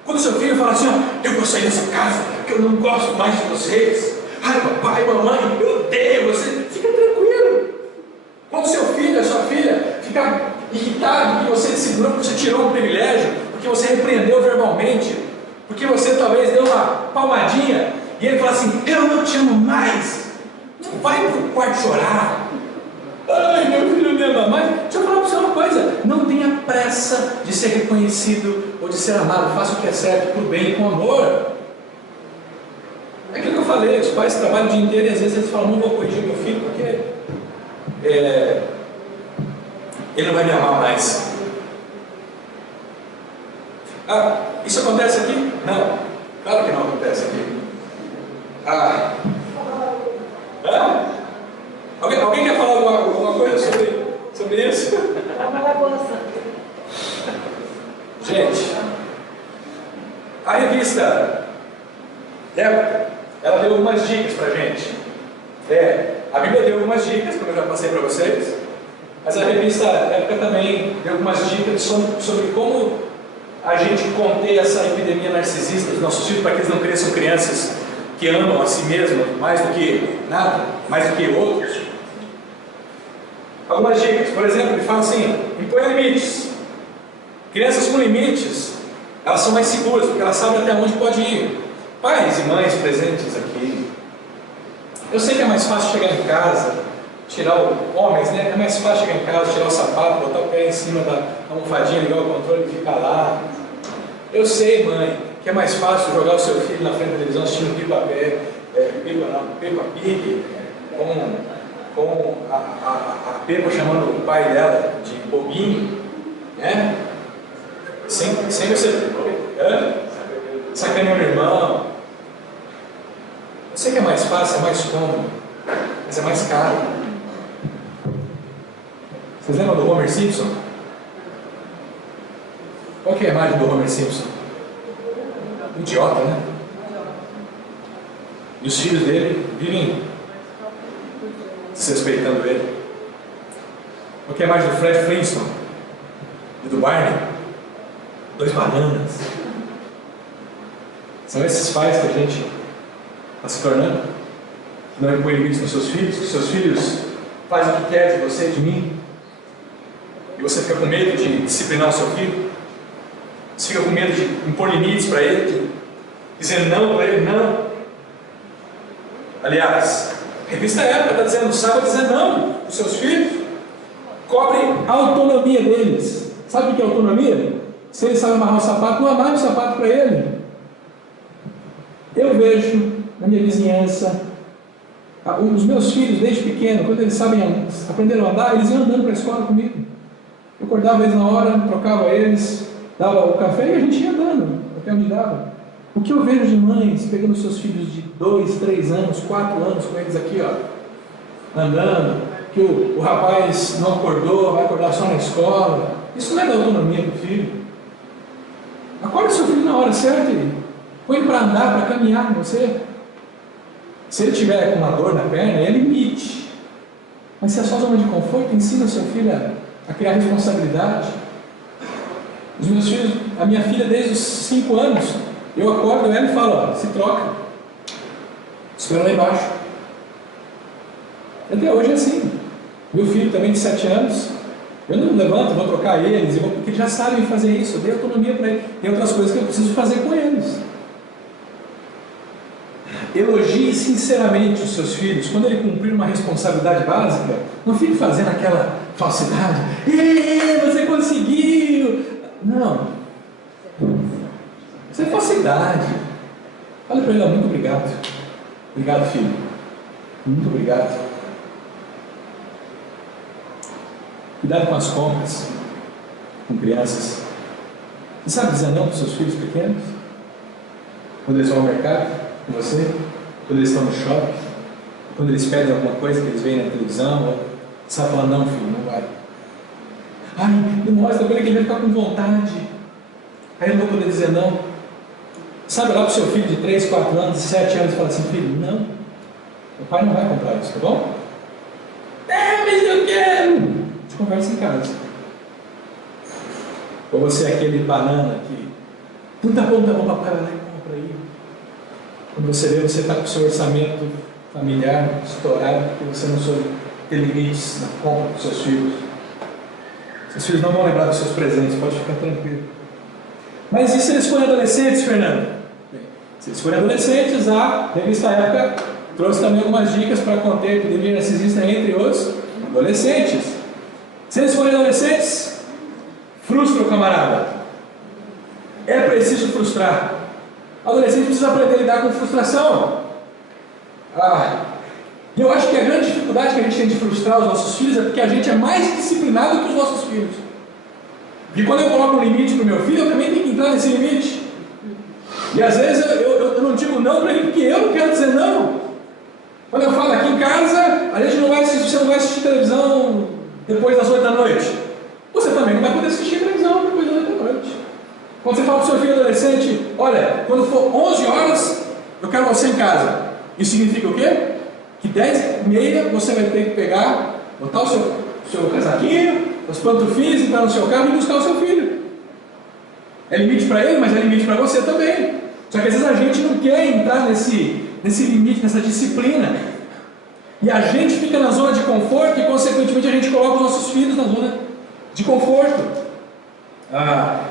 quando seu filho fala assim, ó, eu vou sair dessa casa, porque eu não gosto mais de vocês. Ai, papai, mamãe, eu odeio vocês. Fica tranquilo. Quando seu filho, a sua filha, fica irritado que você decidiu, que você tirou um privilégio, porque você repreendeu verbalmente, porque você talvez deu uma palmadinha, e ele fala assim, eu não te amo mais. Não vai para o quarto chorar. Ai, meu filho me ama mais. Deixa eu falar para você uma coisa, não tenha pressa de ser reconhecido ou de ser amado. Faça o que é certo, por bem e com amor. É aquilo que eu falei, os pais trabalham o dia inteiro e às vezes eles falam, não vou corrigir meu filho porque ele não vai me amar mais. Isso acontece aqui? Não, claro que não acontece aqui. Alguém quer falar alguma coisa sobre isso? Gente, a revista ela deu algumas dicas pra gente. A Bíblia deu algumas dicas, como eu já passei para vocês, mas a revista Época também deu algumas dicas sobre como a gente conter essa epidemia narcisista dos nossos filhos, para que eles não cresçam crianças que amam a si mesmos mais do que nada, mais do que outros. Algumas dicas, por exemplo, ele fala assim, impõe limites. Crianças com limites, elas são mais seguras, porque elas sabem até onde pode ir. Pais e mães presentes aqui, eu sei que é mais fácil chegar em casa, homens, né? É mais fácil chegar em casa, tirar o sapato, botar o pé em cima da almofadinha, ligar o controle e ficar lá. Eu sei, mãe, que é mais fácil jogar o seu filho na frente da televisão assistindo Peppa Pig, com a Peppa chamando o pai dela de bobinho, né? Sem você sacanear o irmão. Eu sei que é mais fácil, é mais cômodo, mas é mais caro. Vocês lembram do Homer Simpson? Qual que é a imagem do Homer Simpson? Idiota, né? E os filhos dele vivem desrespeitando ele. Qual que é a imagem do Fred Flintstone? E do Barney? 2 bananas. São esses pais que a gente está se tornando, que não impõe limites nos seus filhos, que seus filhos fazem o que quer de você, de mim, e você fica com medo de disciplinar o seu filho, você fica com medo de impor limites para ele, de dizer não para ele, não. Aliás, a revista Época está dizendo, saiba dizer não para os seus filhos, cobre a autonomia deles. Sabe o que é autonomia? Se ele sabe amarrar o sapato, não amarre o sapato para ele. Eu vejo na minha vizinhança, os meus filhos desde pequeno, quando eles aprenderam a andar, eles iam andando para a escola comigo. Eu acordava eles na hora, trocava eles, dava o café e a gente ia andando até onde dava. O que eu vejo de mães pegando seus filhos de 2, 3 anos, 4 anos com eles aqui, andando, que o rapaz não acordou, vai acordar só na escola. Isso não é da autonomia do filho. Acorda seu filho na hora certa e põe ele para andar, para caminhar com você. Se ele tiver com uma dor na perna, é limite. Mas se é só zona de conforto, ensina o seu filho a criar responsabilidade. Os meus filhos, a minha filha desde os 5 anos, eu acordo ela e falo, se troca. Espera lá embaixo. Até hoje é assim. Meu filho também de 7 anos, eu não levanto, vou trocar eles, porque eles já sabem fazer isso, eu dei autonomia para eles. Tem outras coisas que eu preciso fazer com eles. Elogie sinceramente os seus filhos. Quando ele cumprir uma responsabilidade básica, não fique fazendo aquela falsidade. Você conseguiu! Não. Isso é falsidade. Fale para ele, muito obrigado. Obrigado, filho. Muito obrigado. Cuidado com as compras, com crianças. Você sabe dizer não para os seus filhos pequenos? Quando eles vão ao mercado com você? Quando eles estão no shopping? Quando eles pedem alguma coisa que eles veem na televisão? Você sabe falar, não filho, não vai. Ai, não mostra para ele que ele vai ficar com vontade. Aí eu não vou poder dizer não. Sabe lá para o seu filho de 3, 4 anos, 7 anos e fala assim, filho, não. O pai não vai comprar isso, tá bom? Mas eu quero! A gente conversa em casa. Ou você é aquele banana que, tá bom, papai vai lá e compra aí. Quando você vê, você está com o seu orçamento familiar estourado, porque você não soube ter limites na compra dos seus filhos. Seus filhos não vão lembrar dos seus presentes, pode ficar tranquilo. Mas e se eles forem adolescentes, Fernando? Bem, se eles forem adolescentes, a revista Época trouxe também algumas dicas para conter epidemia narcisista entre os adolescentes. Se eles forem adolescentes, frustra o camarada. É preciso frustrar. Adolescente precisa aprender a lidar com frustração. E eu acho que a grande dificuldade que a gente tem de frustrar os nossos filhos é porque a gente é mais disciplinado que os nossos filhos. E quando eu coloco um limite para o meu filho, eu também tenho que entrar nesse limite. E às vezes eu não digo não para ele porque eu não quero dizer não. Quando eu falo aqui em casa, a gente não vai assistir, você não vai assistir televisão depois das 8 da noite. Você também não vai poder assistir televisão depois das 8 da noite. Quando você fala para o seu filho adolescente, olha, quando for 11 horas, eu quero você em casa. Isso significa o quê? Que 10h30 você vai ter que pegar, botar o seu casaquinho, os pantufinhos, entrar no seu carro e buscar o seu filho. É limite para ele, mas é limite para você também. Só que às vezes a gente não quer entrar nesse limite, nessa disciplina. E a gente fica na zona de conforto e consequentemente a gente coloca os nossos filhos na zona de conforto.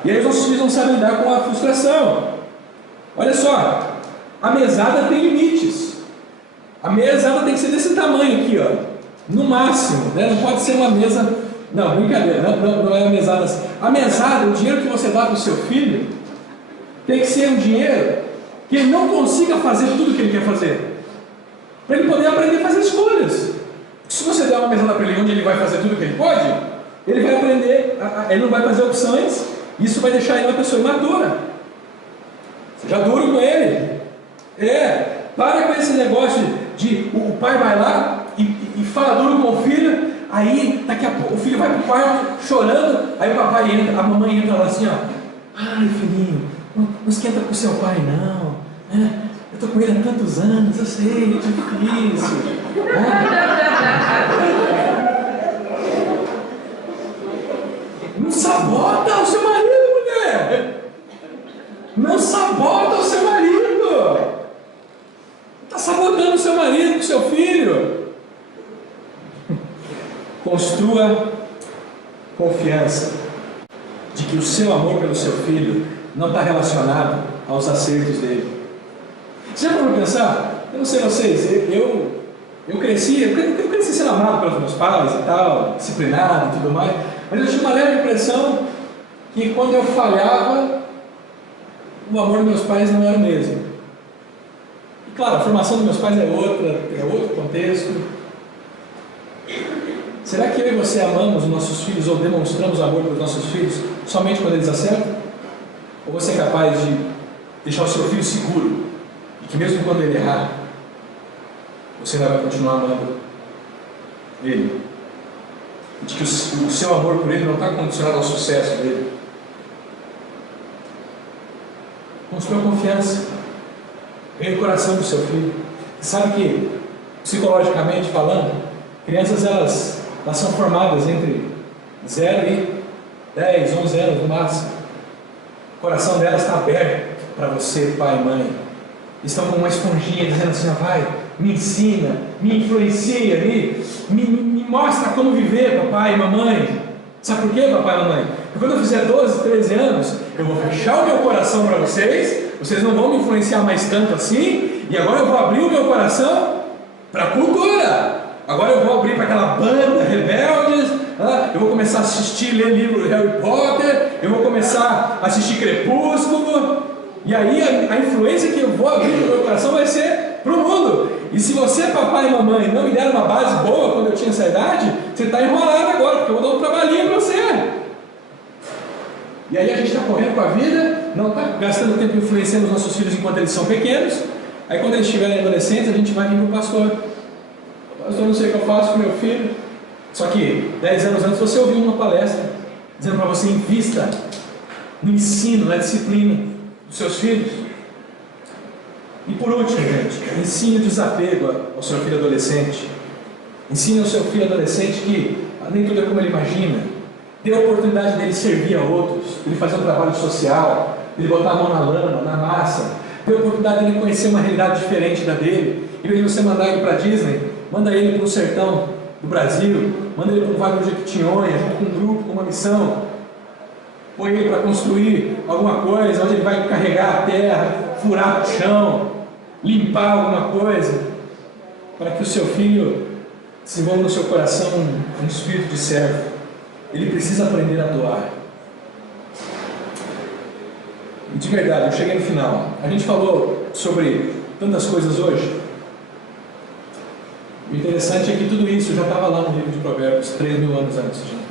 E aí os nossos filhos não sabem lidar com a frustração. Olha só, a mesada tem limites. A mesada tem que ser desse tamanho aqui, ó, no máximo, né? Não pode ser uma mesa, não, brincadeira, não é a mesada assim. A mesada, o dinheiro que você dá para o seu filho, tem que ser um dinheiro que ele não consiga fazer tudo o que ele quer fazer, para ele poder aprender a fazer escolhas. Se você der uma mesada para ele onde ele vai fazer tudo o que ele pode, ele vai aprender, ele não vai fazer opções, isso vai deixar ele uma pessoa imatura. Seja duro com ele. Para com esse negócio de o pai vai lá e fala duro com o filho, aí daqui a pouco o filho vai para o quarto chorando, aí o papai entra, a mamãe entra lá assim, ó, ai filhinho, não esquenta com o seu pai não, eu estou com ele há tantos anos, eu sei, é difícil. Não sabota o seu marido, mulher! Não sabota o seu marido! Está sabotando o seu marido, o seu filho. Construa confiança de que o seu amor pelo seu filho não está relacionado aos acertos dele. Você já parou para pensar? Eu não sei vocês, eu cresci sendo amado pelos meus pais e tal, disciplinado e tudo mais, mas eu tinha uma leve impressão que quando eu falhava, o amor dos meus pais não era o mesmo. E claro, a formação dos meus pais é outro contexto. Será que eu e você amamos os nossos filhos ou demonstramos amor pelos nossos filhos somente quando eles acertam? Ou você é capaz de deixar o seu filho seguro e que mesmo quando ele errar, você ainda vai continuar amando ele? E de que o seu amor por ele não está condicionado ao sucesso dele? Construa confiança. Ganhe o coração do seu filho. Sabe que, psicologicamente falando, crianças elas são formadas entre 0 e 10, 11 anos no máximo. O coração delas está aberto para você, pai e mãe. Estão com uma esponjinha dizendo assim, vai, me ensina, me influencia, me mostra como viver, papai e mamãe. Sabe por quê, papai e mamãe? Porque quando eu fizer 12, 13 anos, eu vou fechar o meu coração para vocês não vão me influenciar mais tanto assim, e agora eu vou abrir o meu coração para a cultura. Agora eu vou abrir para aquela banda rebeldes, eu vou começar a assistir, ler livro Harry Potter, eu vou começar a assistir Crepúsculo, e aí a influência que eu vou abrir no meu coração vai ser para o mundo. E se você, papai e mamãe, não me deram uma base boa quando eu tinha essa idade, você está enrolado agora, porque eu vou dar um trabalhinho para você. E aí a gente está correndo com a vida, não está gastando tempo influenciando os nossos filhos enquanto eles são pequenos. Aí quando eles estiverem adolescentes, a gente vai vir para o pastor. Pastor, não sei o que eu faço com meu filho. Só que 10 anos antes você ouviu uma palestra dizendo para você, invista no ensino, na disciplina dos seus filhos. E por último, gente, ensine o desapego ao seu filho adolescente. Ensine ao seu filho adolescente que nem tudo é como ele imagina. Dê a oportunidade dele servir a outros, dele fazer um trabalho social, dele botar a mão na lama, na massa. Dê a oportunidade dele conhecer uma realidade diferente da dele. Em vez de você mandar ele para Disney, manda ele para o sertão do Brasil, manda ele para um Vale do Jequitinhonha, junto com um grupo, com uma missão. Põe ele para construir alguma coisa, onde ele vai carregar a terra, furar o chão, limpar alguma coisa, para que o seu filho desenvolva no seu coração um espírito de servo. Ele precisa aprender a doar. E de verdade, eu cheguei no final. A gente falou sobre tantas coisas hoje. O interessante é que tudo isso já estava lá no livro de Provérbios, 3.000 anos antes, gente.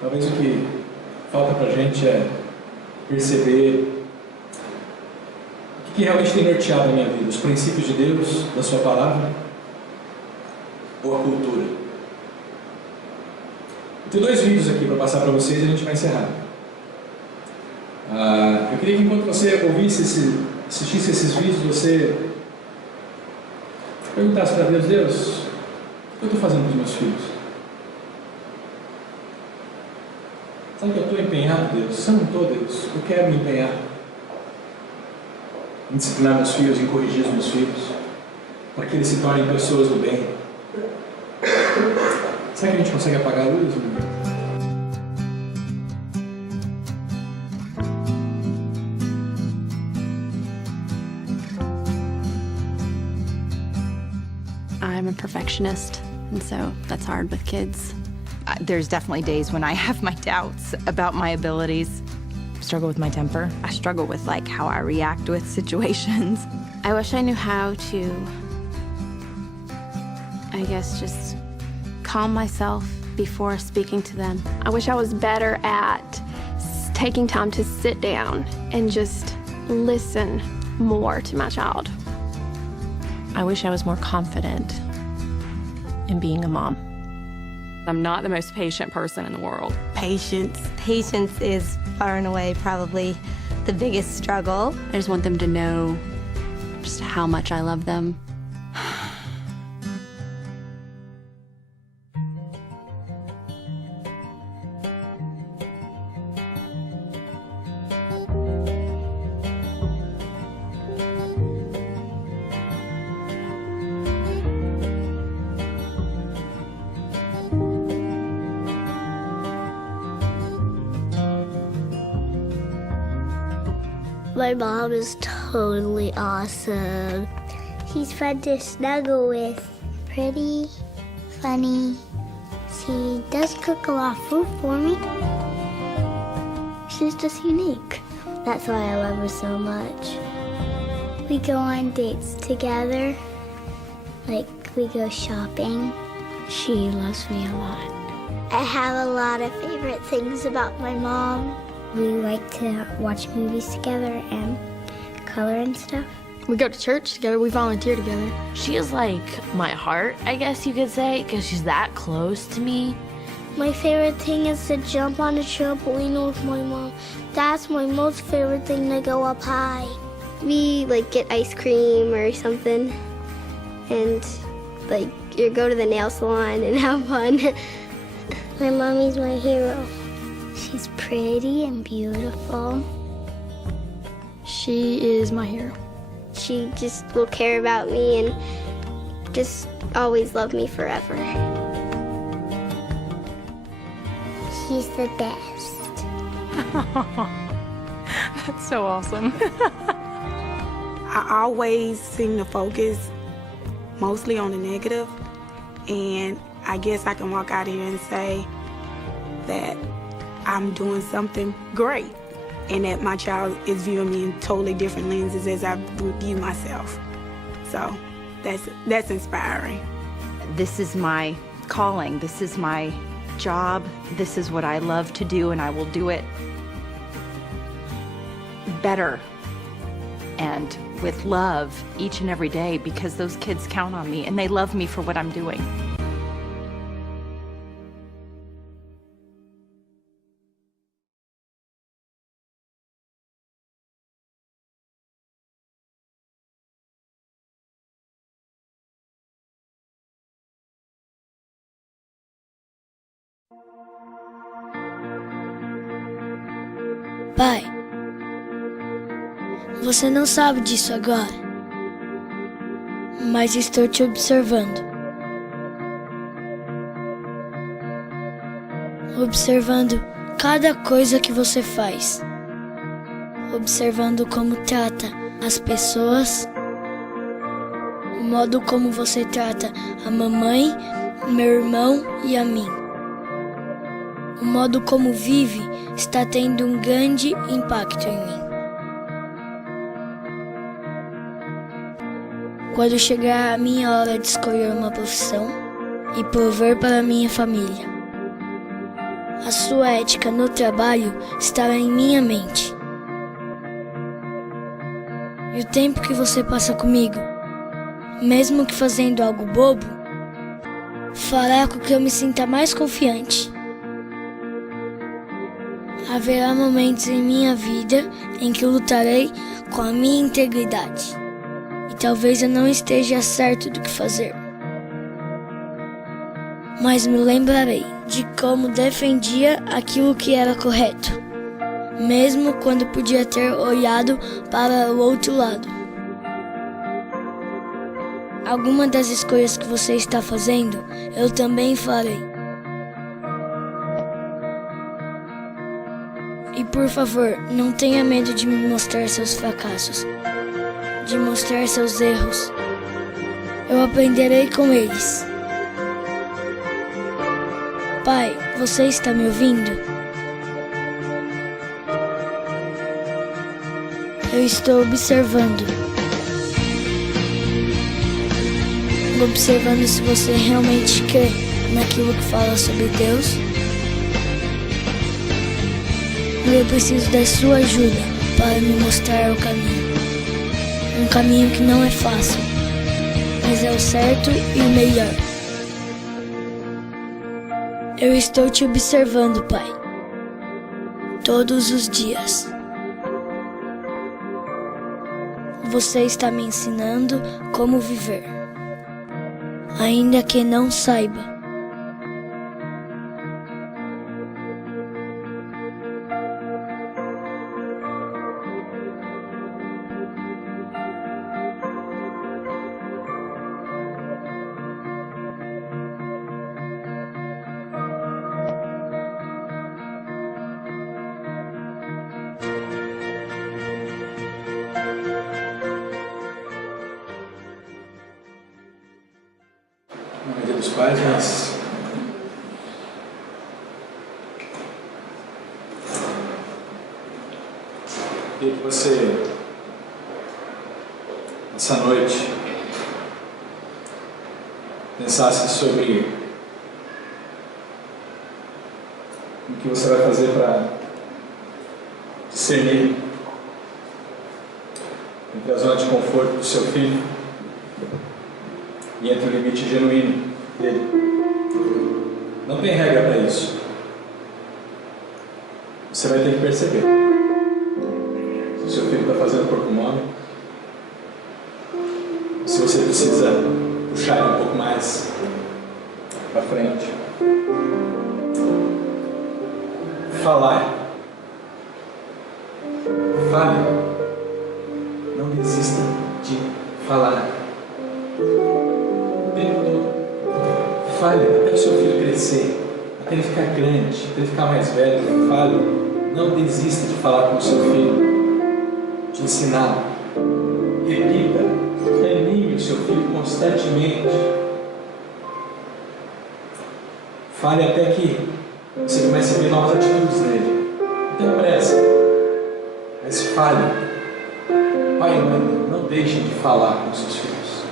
Talvez o que falta para a gente é perceber o que realmente tem norteado a minha vida, os princípios de Deus, da sua palavra, ou a cultura. Eu tenho 2 vídeos aqui para passar para vocês e a gente vai encerrar. Eu queria que enquanto você assistisse esses vídeos, você perguntasse para Deus: Deus, o que eu estou fazendo com os meus filhos? Sabe que eu estou empenhado, Deus? Se eu não estou, Deus, eu quero me empenhar em disciplinar meus filhos, em corrigir os meus filhos, para que eles se tornem pessoas do bem. Será que a gente consegue apagar a luz? I'm a perfectionist, and so that's hard with kids. There's definitely days when I have my doubts about my abilities. Struggle with my temper. I struggle with like how I react with situations. I wish I knew how to, I guess, just calm myself before speaking to them. I wish I was better at taking time to sit down and just listen more to my child. I wish I was more confident in being a mom. I'm not the most patient person in the world. Patience. Patience is far and away probably the biggest struggle. I just want them to know just how much I love them. My mom is totally awesome. She's fun to snuggle with. Pretty, funny. She does cook a lot of food for me. She's just unique. That's why I love her so much. We go on dates together. Like, we go shopping. She loves me a lot. I have a lot of favorite things about my mom. We like to watch movies together and color and stuff. We go to church together, we volunteer together. She is like my heart, I guess you could say, because she's that close to me. My favorite thing is to jump on the trampoline with my mom. That's my most favorite thing, to go up high. We like get ice cream or something and like you go to the nail salon and have fun. My mommy's my hero. She's pretty and beautiful. She is my hero. She just will care about me and just always love me forever. She's the best. That's so awesome. I always seem to focus mostly on the negative, and I guess I can walk out here and say that I'm doing something great and that my child is viewing me in totally different lenses as I view myself. So that's inspiring. This is my calling. This is my job. This is what I love to do, and I will do it better and with love each and every day, because those kids count on me and they love me for what I'm doing. Pai, você não sabe disso agora, mas estou te observando. Observando cada coisa que você faz. Observando como trata as pessoas, o modo como você trata a mamãe, meu irmão e a mim. O modo como vive está tendo um grande impacto em mim. Quando chegar a minha hora de escolher uma profissão e prover para minha família, a sua ética no trabalho estará em minha mente. E o tempo que você passa comigo, mesmo que fazendo algo bobo, fará com que eu me sinta mais confiante. Haverá momentos em minha vida em que eu lutarei com a minha integridade. E talvez eu não esteja certo do que fazer. Mas me lembrarei de como defendia aquilo que era correto, mesmo quando podia ter olhado para o outro lado. Alguma das escolhas que você está fazendo, eu também farei. E por favor, não tenha medo de me mostrar seus fracassos, de mostrar seus erros. Eu aprenderei com eles. Pai, você está me ouvindo? Eu estou observando. Observando se você realmente crê naquilo que fala sobre Deus. Eu preciso da sua ajuda para me mostrar o caminho. Um caminho que não é fácil, mas é o certo e o melhor. Eu estou te observando, Pai, todos os dias. Você está me ensinando como viver, ainda que não saiba. Dia dos Pais, mas queria que você, essa noite, pensasse sobre o que você vai fazer para discernir entre a zona de conforto do seu filho e entre o limite genuíno dele. Não tem regra para isso. Você vai ter que perceber se o seu filho está fazendo corpo mole, se você precisa puxar ele um pouco mais para frente. Falar. Fale. Não desista de falar. O tempo todo. Fale até o seu filho crescer, até ele ficar grande, até ele ficar mais velho. Fale. Não desista de falar com o seu filho, de ensinar. Repita, anime o seu filho constantemente. Fale até que você comece a ver novas atitudes nele. Não tenha pressa, mas fale. Pai e mãe, não deixem de falar com seus filhos.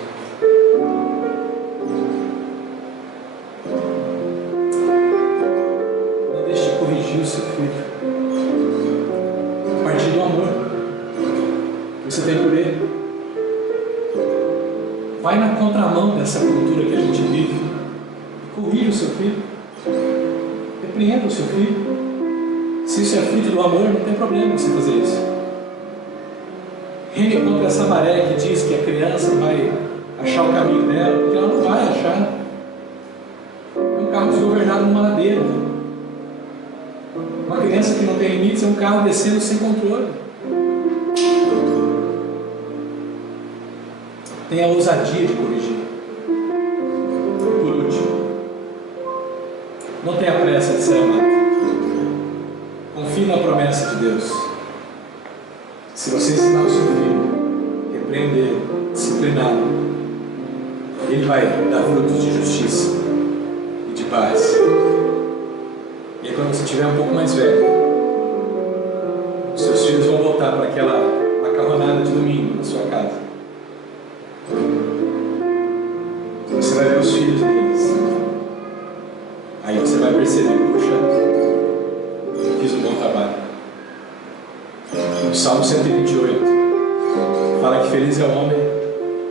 Não deixe de corrigir o seu filho a partir do amor que você tem por ele. Vai na contramão dessa cultura que a gente vive e corrija o seu filho. Repreenda o seu filho. Se isso é fruto do amor, não tem problema você fazer isso. Reme contra essa maré que diz que a criança vai achar o caminho dela, porque ela não vai achar. É um carro desgovernado numa ladeira. criança que não tem limites é um carro descendo sem controle. Tenha a ousadia de corrigir. Por último, não tenha pressa de ser amado. Confie na promessa de Deus. Se você ensinar o seu filho, repreender, discipliná-lo, ele vai dar frutos de justiça e de paz. E aí, quando você estiver um pouco mais velho, os seus filhos vão voltar para aquela macarronada de domingo na sua casa. Você vai ver os filhos deles. Aí você vai perceber, puxa, eu fiz um bom trabalho. O Salmo 128 fala que feliz é o homem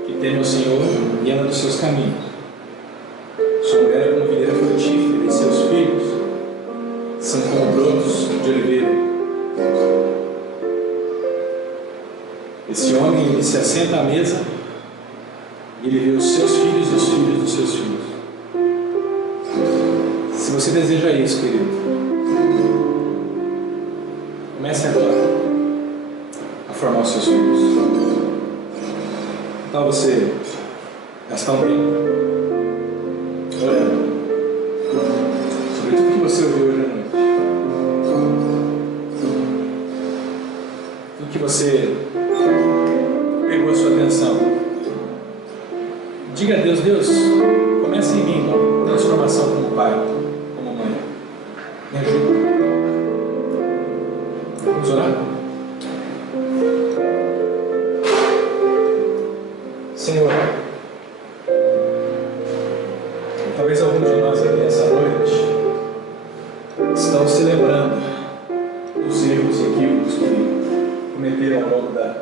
que teme ao Senhor e anda dos seus caminhos. Sua mulher é como videira frutífera e seus filhos são como brotos de oliveira. Esse homem, ele se assenta à mesa e ele vê os seus filhos e os filhos dos seus filhos. Se você deseja isso, querido, comece agora a formar os seus filhos. Então você gastar um tempo orando sobre tudo que você ouviu hoje à noite. Tudo que você pegou a sua atenção. Diga a Deus, Deus, comece em mim uma transformação como pai, como mãe. Me ajuda. Vamos orar? Senhor, talvez alguns de nós aqui essa noite estão se lembrando dos erros e equívocos que cometeram ao longo da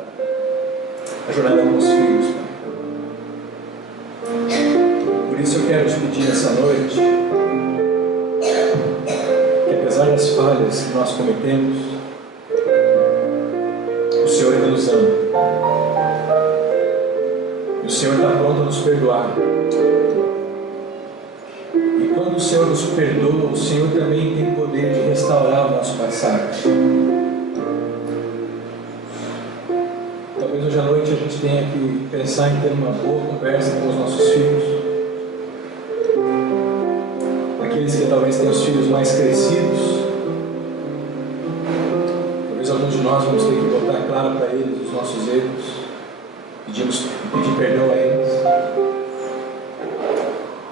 jornada com os filhos, Pai. Por isso eu quero te pedir nessa noite que, apesar das falhas que nós cometemos, o Senhor ainda nos ama. E o Senhor está pronto a nos perdoar. E quando o Senhor nos perdoa, o Senhor também tem poder de restaurar o nosso passado. Talvez hoje à noite a gente tenha que pensar em ter uma boa conversa com os nossos filhos. Aqueles que talvez tenham os filhos mais crescidos. Talvez alguns de nós vamos ter que botar claro para eles os nossos erros. Pedir perdão a eles.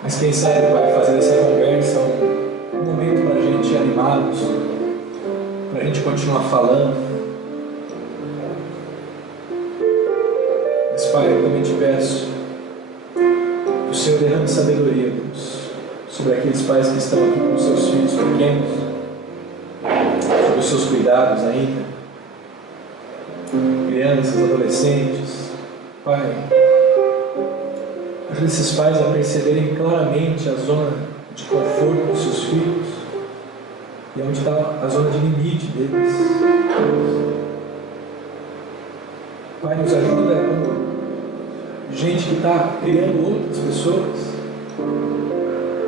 Mas quem sabe vai fazer dessa conversa um momento para a gente animá-los, para a gente continuar falando. Mas Pai, eu também te peço que o Senhor derrame sabedoria, Deus, sobre aqueles pais que estão aqui com seus filhos pequenos, sobre os seus cuidados ainda, crianças, adolescentes. Pai, ajuda esses pais a perceberem claramente a zona de conforto dos seus filhos e onde está a zona de limite deles. Pai, nos ajuda como gente que está criando outras pessoas.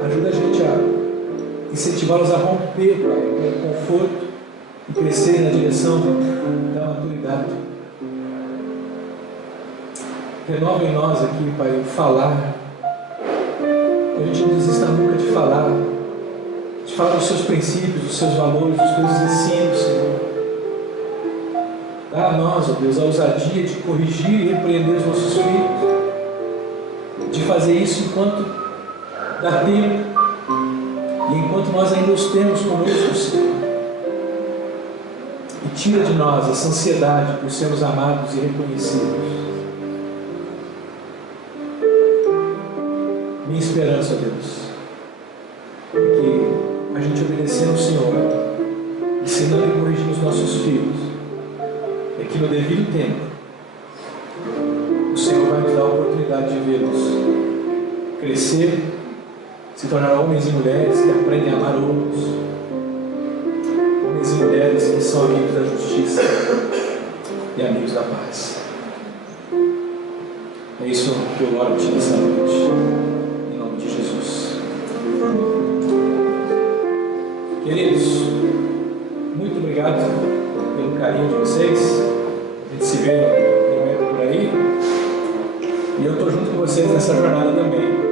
Ajuda a gente a incentivá-los a romper, Pai, com o conforto e crescerem na direção da maturidade. Renova em nós aqui, Pai, o falar. Que a gente não desista nunca de falar dos seus princípios, dos seus valores, dos teus ensinos, Senhor. Dá a nós, ó Deus, a ousadia de corrigir e repreender os nossos filhos, de fazer isso enquanto dá tempo e enquanto nós ainda os temos conosco, Senhor. E tira de nós essa ansiedade por sermos amados e reconhecidos. Minha esperança, Deus, é que a gente obedecendo o Senhor, ensinando e corrigindo os nossos filhos, é que no devido tempo o Senhor vai nos dar a oportunidade de vê-los crescer, se tornar homens e mulheres que aprendem a amar outros, homens e mulheres que são amigos da justiça e amigos da paz. É isso que eu oro a Ti nessa noite. Queridos, muito E eu estou junto com vocês nessa jornada também.